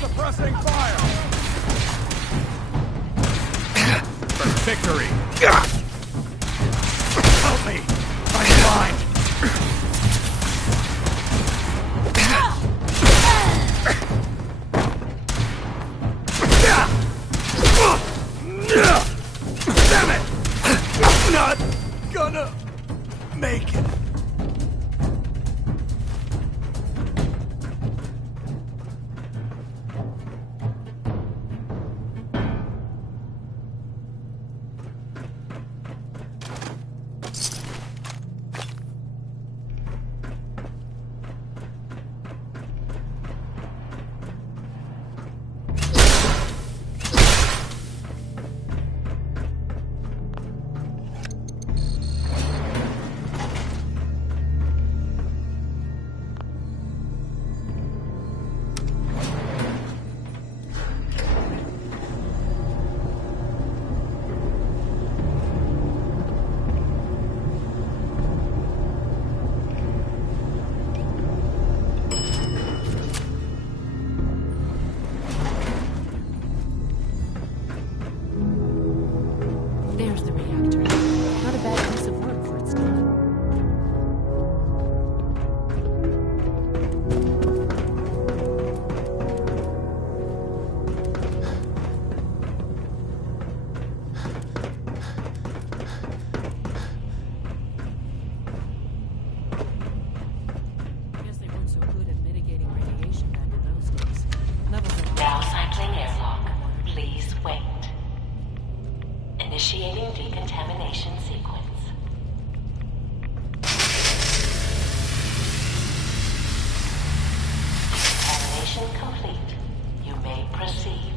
Suppressing fire! Victory! Help me! I'm blind! Damn it! I'm not gonna make it. There's the reactor. Not a bad piece of work for its time. Guess they weren't so good at mitigating radiation back in those days. Levels of Now cycling airlock. Please wait. Initiating decontamination sequence. Decontamination complete. You may proceed.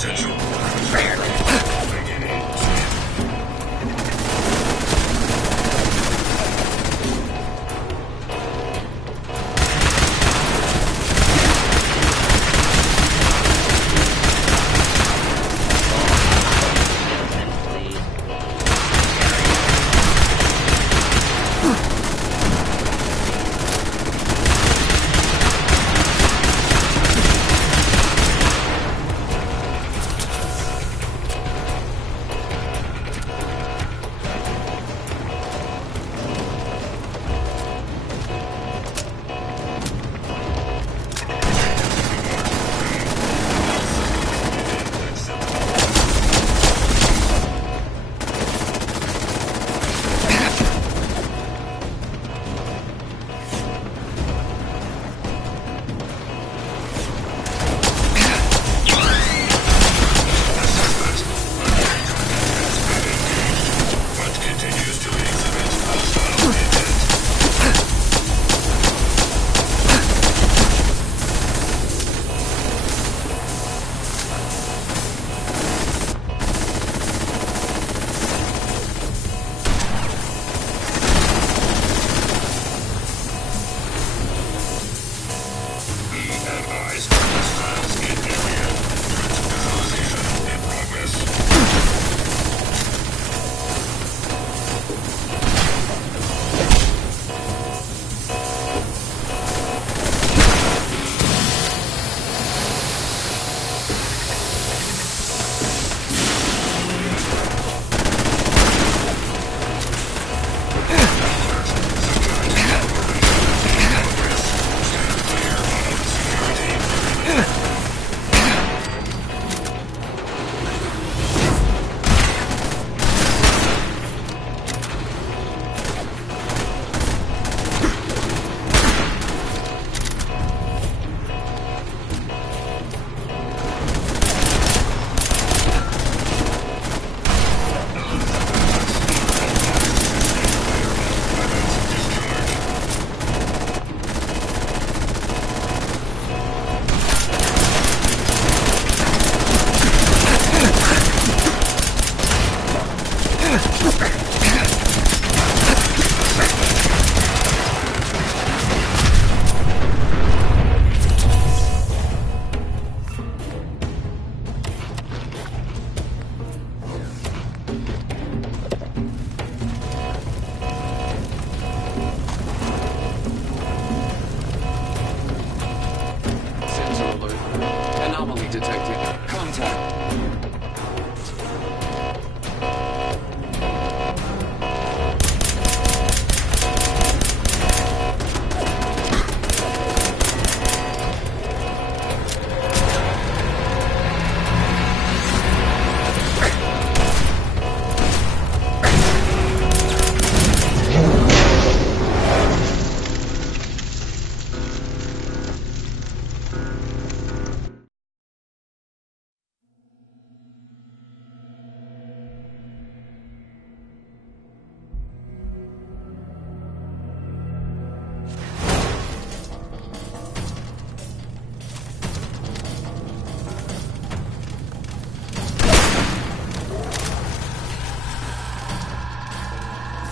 potential.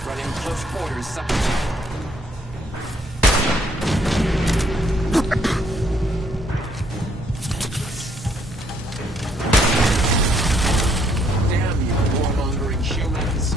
Running close quarters. Damn you, warmongering humans.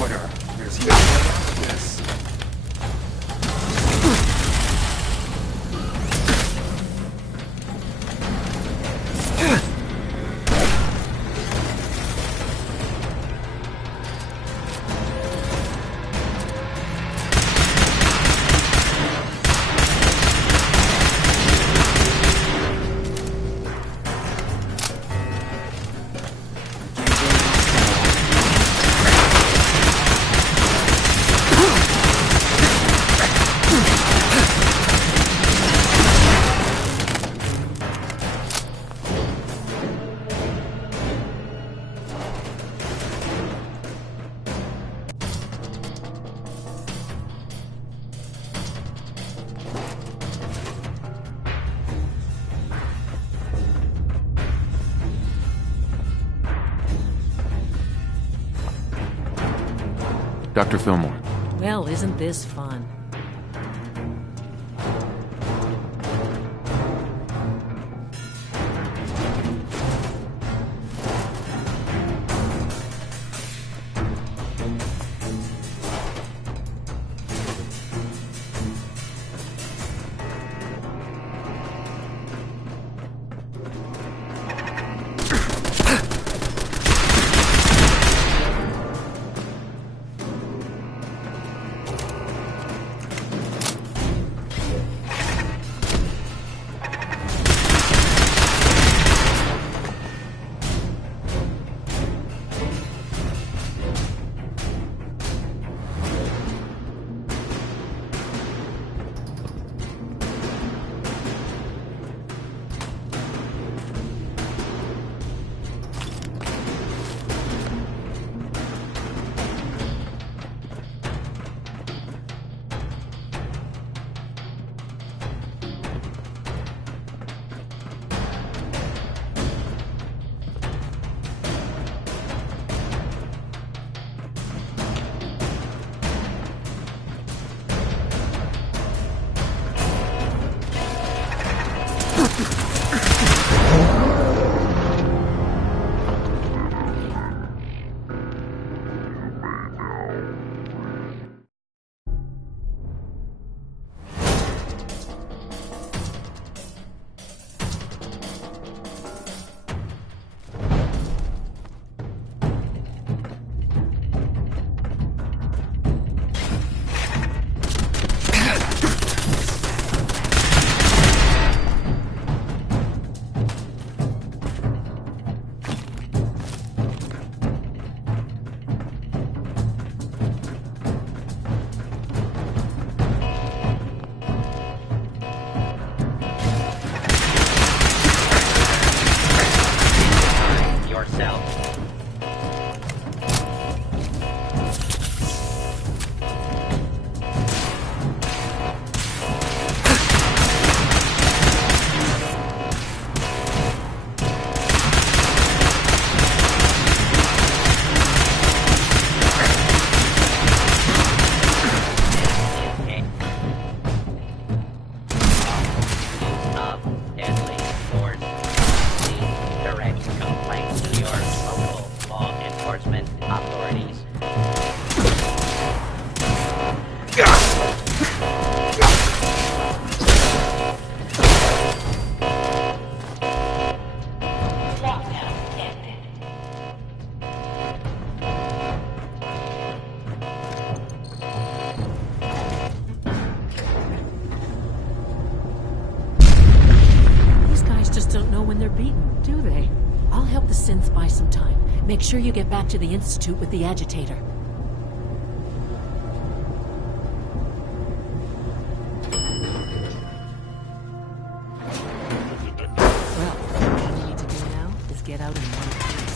order. There's no way out of this. Dr. Fillmore. Well, isn't this fun? Buy some time. Make sure you get back to the Institute with the agitator. Well, all we need to do now is get out in one piece.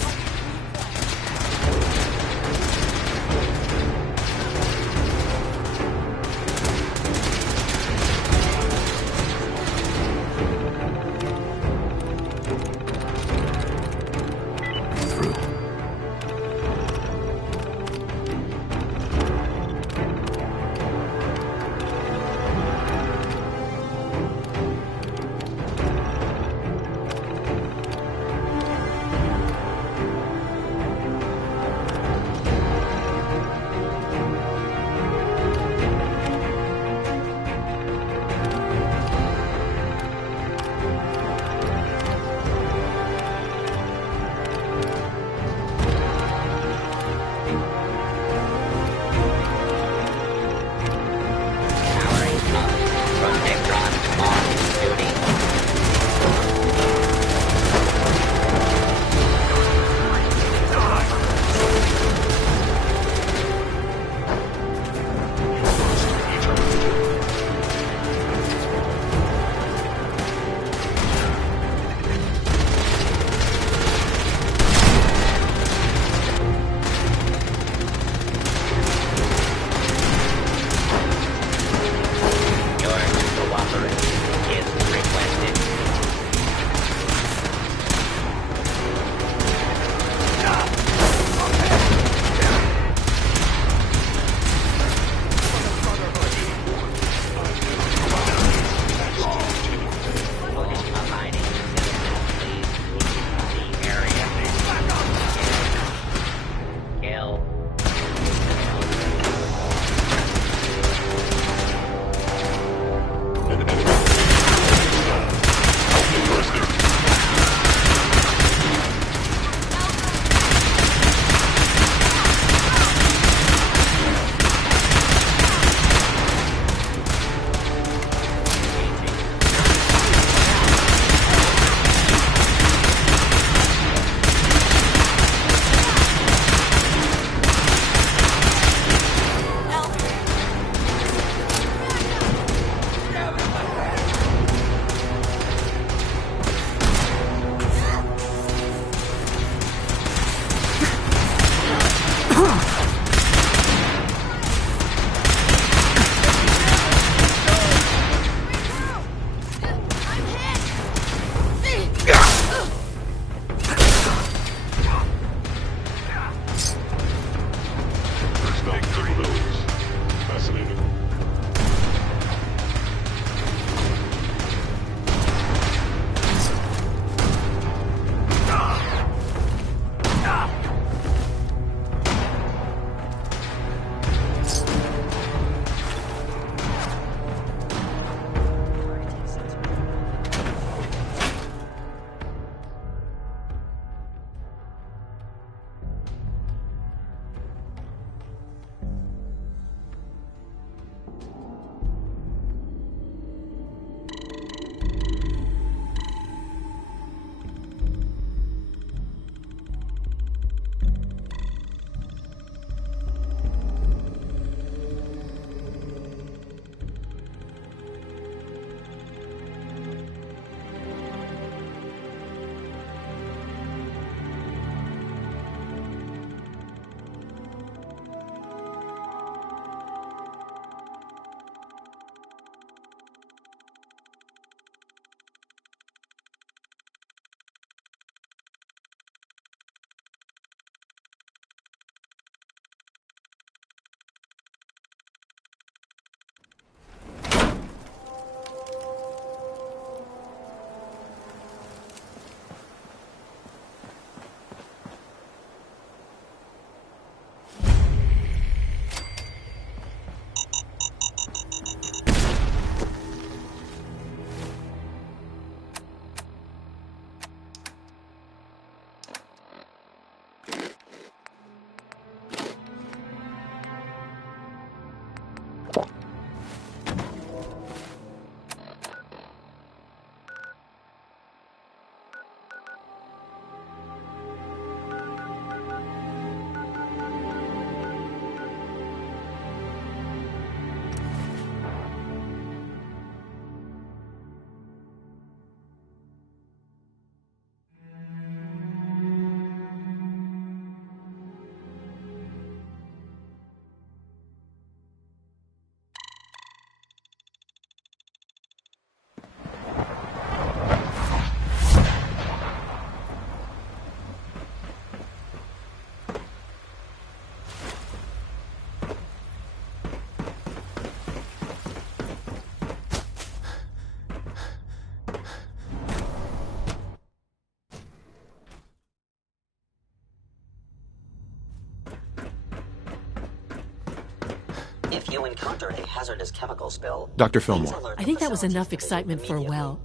If you encounter a hazardous chemical spill... Dr. Fillmore. I think that was enough excitement for, well,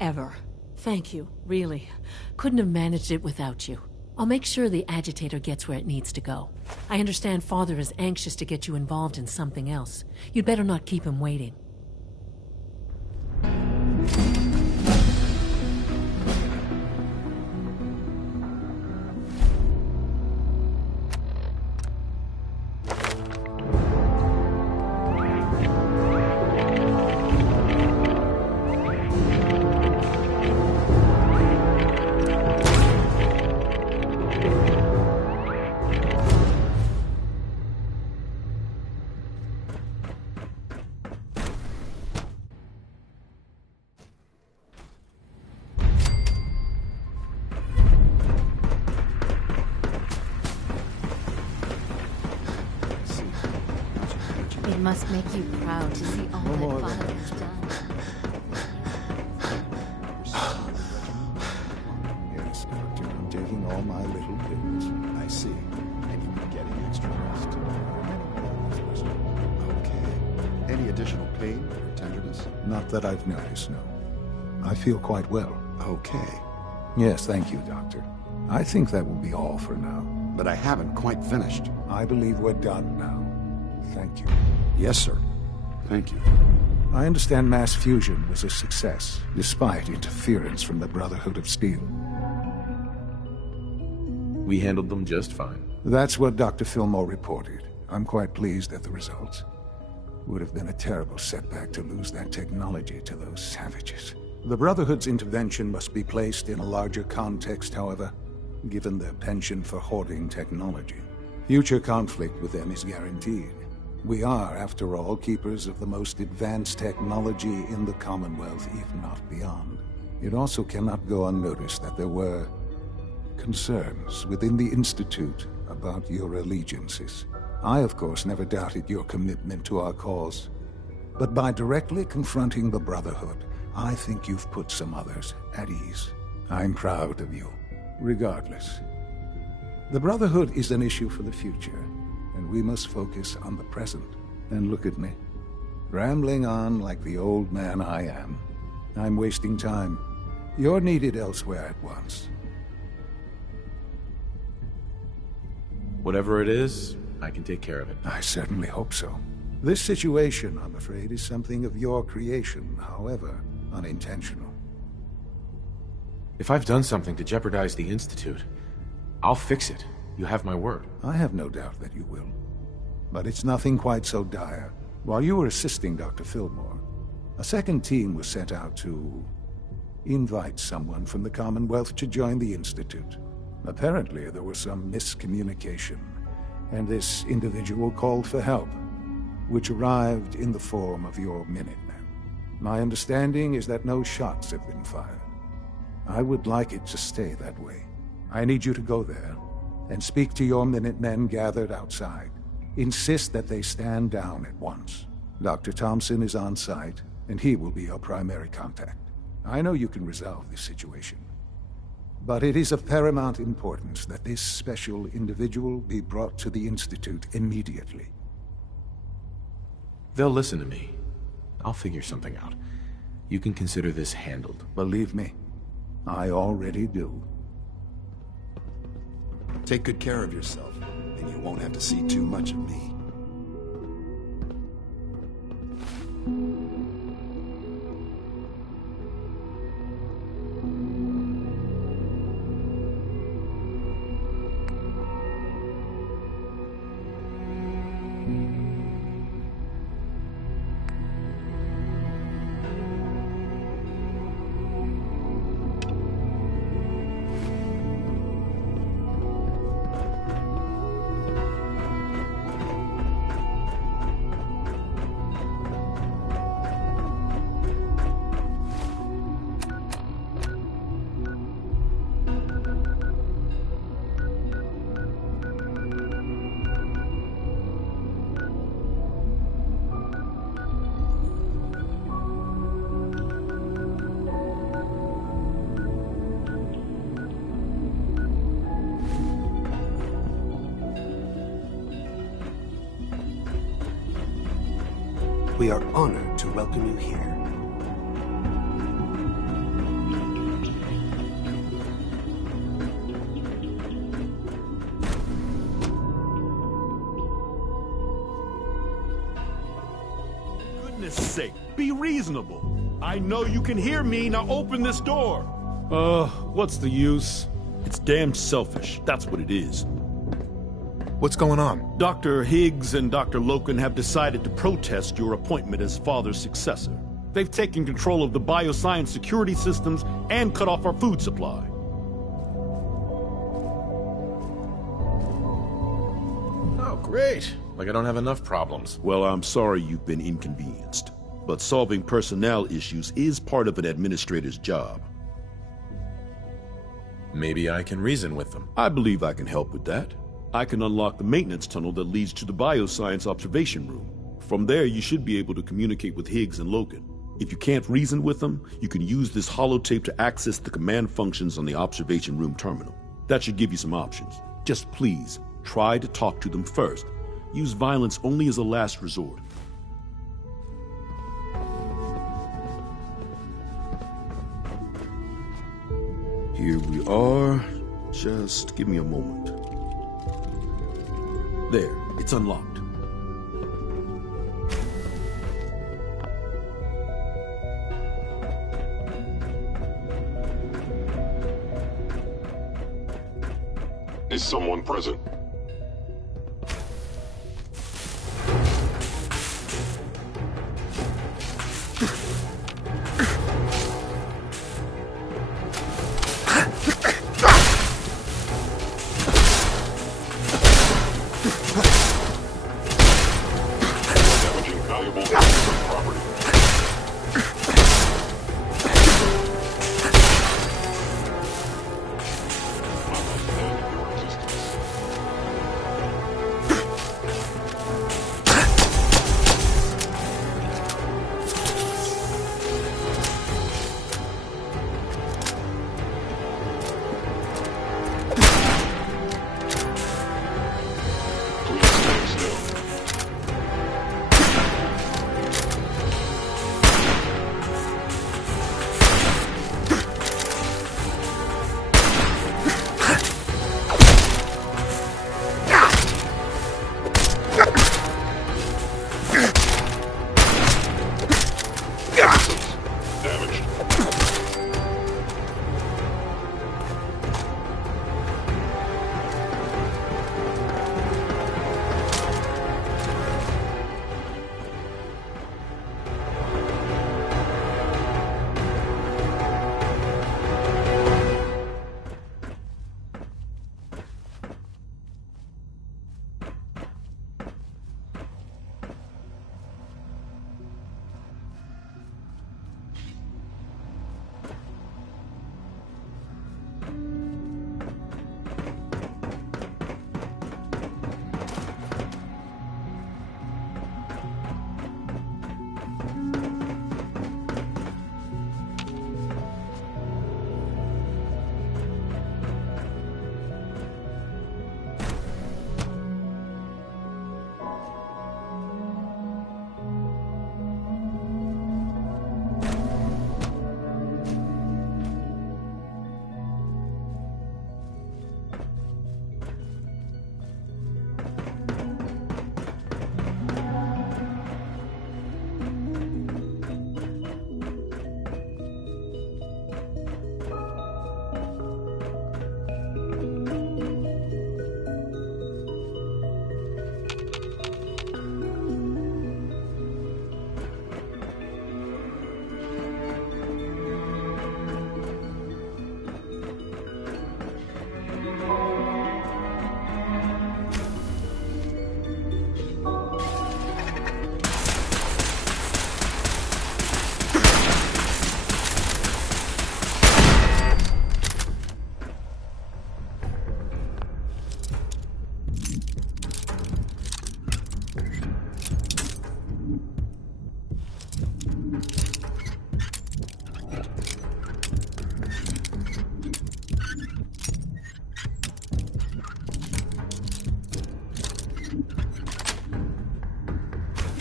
ever. Thank you, really. Couldn't have managed it without you. I'll make sure the agitator gets where it needs to go. I understand Father is anxious to get you involved in something else. You'd better not keep him waiting. It must make you proud to see all that Father has done. Yes, Doctor, I'm taking all my little pills. I see. And you've been getting extra rest. Okay. Any additional pain or tenderness? Not that I've noticed, no. I feel quite well. Okay. Yes, thank you, Doctor. I think that will be all for now. But I haven't quite finished. I believe we're done now. Thank you. Yes, sir. Thank you. I understand mass fusion was a success, despite interference from the Brotherhood of Steel. We handled them just fine. That's what Dr. Fillmore reported. I'm quite pleased at the results. Would have been a terrible setback to lose that technology to those savages. The Brotherhood's intervention must be placed in a larger context, however, given their penchant for hoarding technology. Future conflict with them is guaranteed. We are, after all, keepers of the most advanced technology in the Commonwealth, if not beyond. It also cannot go unnoticed that there were concerns within the Institute about your allegiances. I, of course, never doubted your commitment to our cause. But by directly confronting the Brotherhood, I think you've put some others at ease. I'm proud of you, regardless. The Brotherhood is an issue for the future, and we must focus on the present. And look at me, rambling on like the old man I am. I'm wasting time. You're needed elsewhere at once. Whatever it is, I can take care of it. I certainly hope so. This situation, I'm afraid, is something of your creation, however unintentional. If I've done something to jeopardize the Institute, I'll fix it. You have my word. I have no doubt that you will. But it's nothing quite so dire. While you were assisting Dr. Fillmore, a second team was sent out to invite someone from the Commonwealth to join the Institute. Apparently, there was some miscommunication, and this individual called for help, which arrived in the form of your Minutemen. My understanding is that no shots have been fired. I would like it to stay that way. I need you to go there and speak to your Minutemen gathered outside. Insist that they stand down at once. Dr. Thompson is on site, and he will be your primary contact. I know you can resolve this situation, but it is of paramount importance that this special individual be brought to the Institute immediately. They'll listen to me. I'll figure something out. You can consider this handled. Believe me, I already do. Take good care of yourself, and you won't have to see too much of me. We are honored to welcome you here. Goodness sake, be reasonable. I know you can hear me, now open this door. What's the use? It's damn selfish, that's what it is. What's going on? Dr. Higgs and Dr. Loken have decided to protest your appointment as father's successor. They've taken control of the bioscience security systems and cut off our food supply. Oh, great. Like I don't have enough problems. Well, I'm sorry you've been inconvenienced, but solving personnel issues is part of an administrator's job. Maybe I can reason with them. I believe I can help with that. I can unlock the maintenance tunnel that leads to the bioscience observation room. From there, you should be able to communicate with Higgs and Loken. If you can't reason with them, you can use this holotape to access the command functions on the observation room terminal. That should give you some options. Just please, try to talk to them first. Use violence only as a last resort. Here we are. Just give me a moment. There, it's unlocked. Is someone present? Damaging valuable property.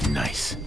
Nice.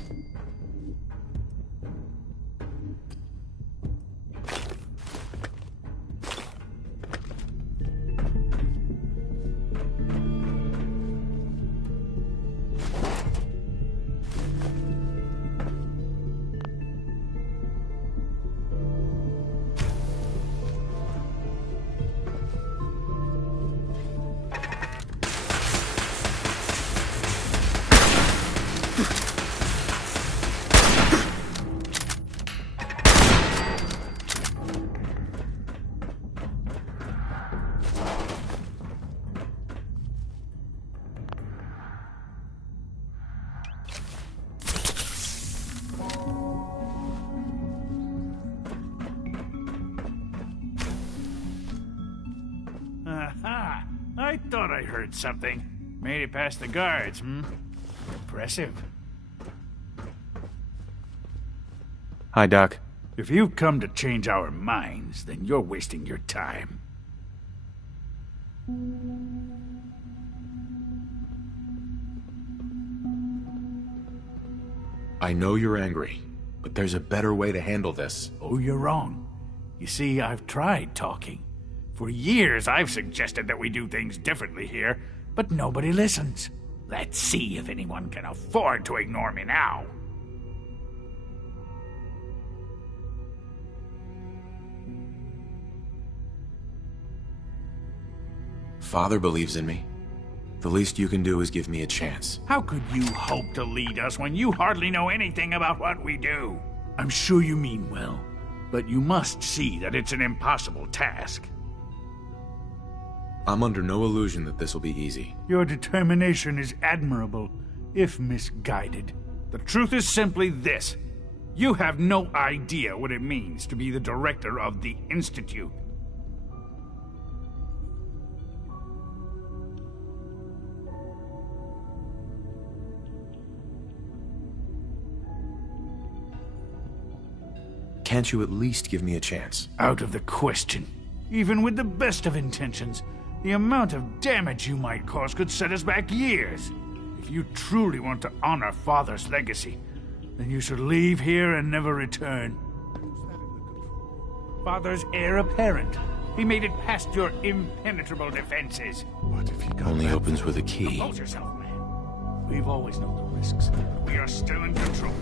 Aha! I thought I heard something. Made it past the guards, Impressive. Hi, Doc. If you've come to change our minds, then you're wasting your time. I know you're angry, but there's a better way to handle this. Oh, you're wrong. You see, I've tried talking. For years, I've suggested that we do things differently here, but nobody listens. Let's see if anyone can afford to ignore me now. Father believes in me. The least you can do is give me a chance. How could you hope to lead us when you hardly know anything about what we do? I'm sure you mean well, but you must see that it's an impossible task. I'm under no illusion that this will be easy. Your determination is admirable, if misguided. The truth is simply this. You have no idea what it means to be the director of the Institute. Can't you at least give me a chance? Out of the question. Even with the best of intentions, the amount of damage you might cause could set us back years. If you truly want to honor Father's legacy, then you should leave here and never return. Father's heir apparent. He made it past your impenetrable defenses. What if he only opens with a key? Compose yourself, man. We've always known the risks, but we are still in control.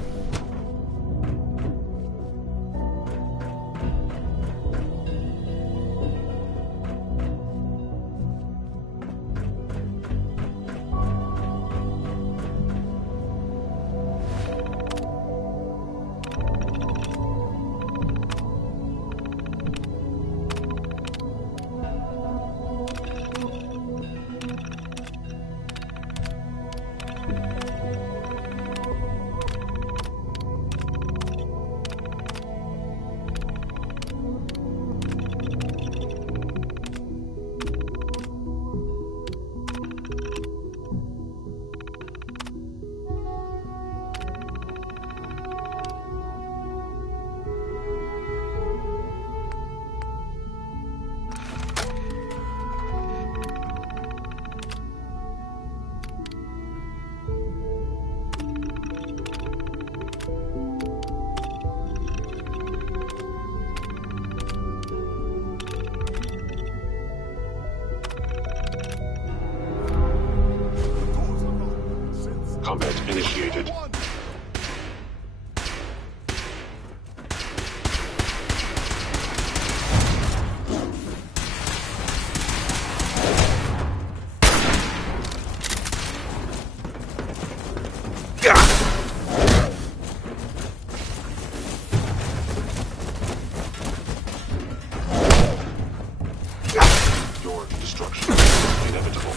Combat initiated. Your destruction is inevitable.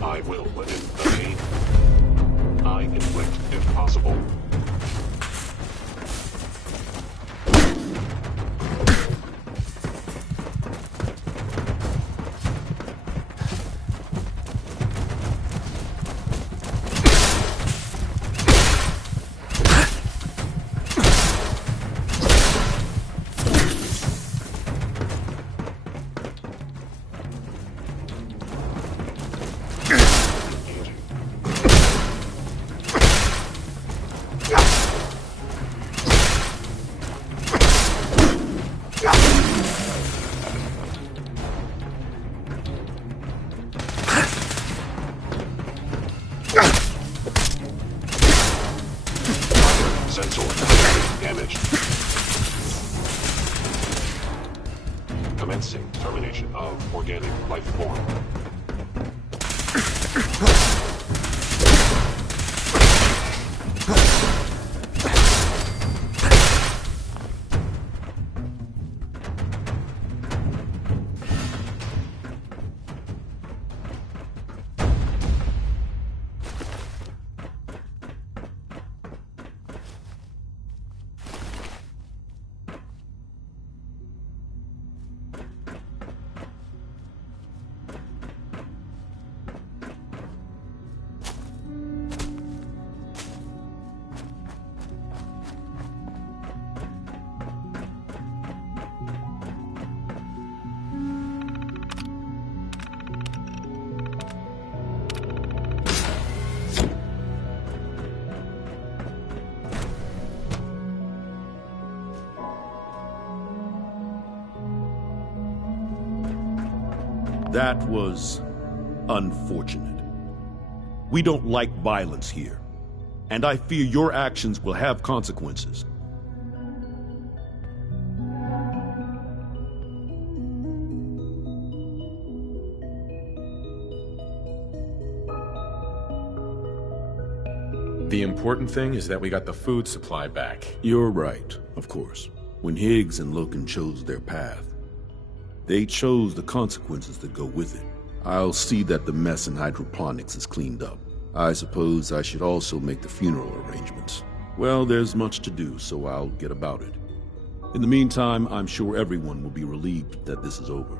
I will live in the pain I inflict if possible. Sensor damaged. Commencing termination of organic life form. That was unfortunate. We don't like violence here, and I fear your actions will have consequences. The important thing is that we got the food supply back. You're right, of course. When Higgs and Loken chose their path, they chose the consequences that go with it. I'll see that the mess in hydroponics is cleaned up. I suppose I should also make the funeral arrangements. Well, there's much to do, so I'll get about it. In the meantime, I'm sure everyone will be relieved that this is over.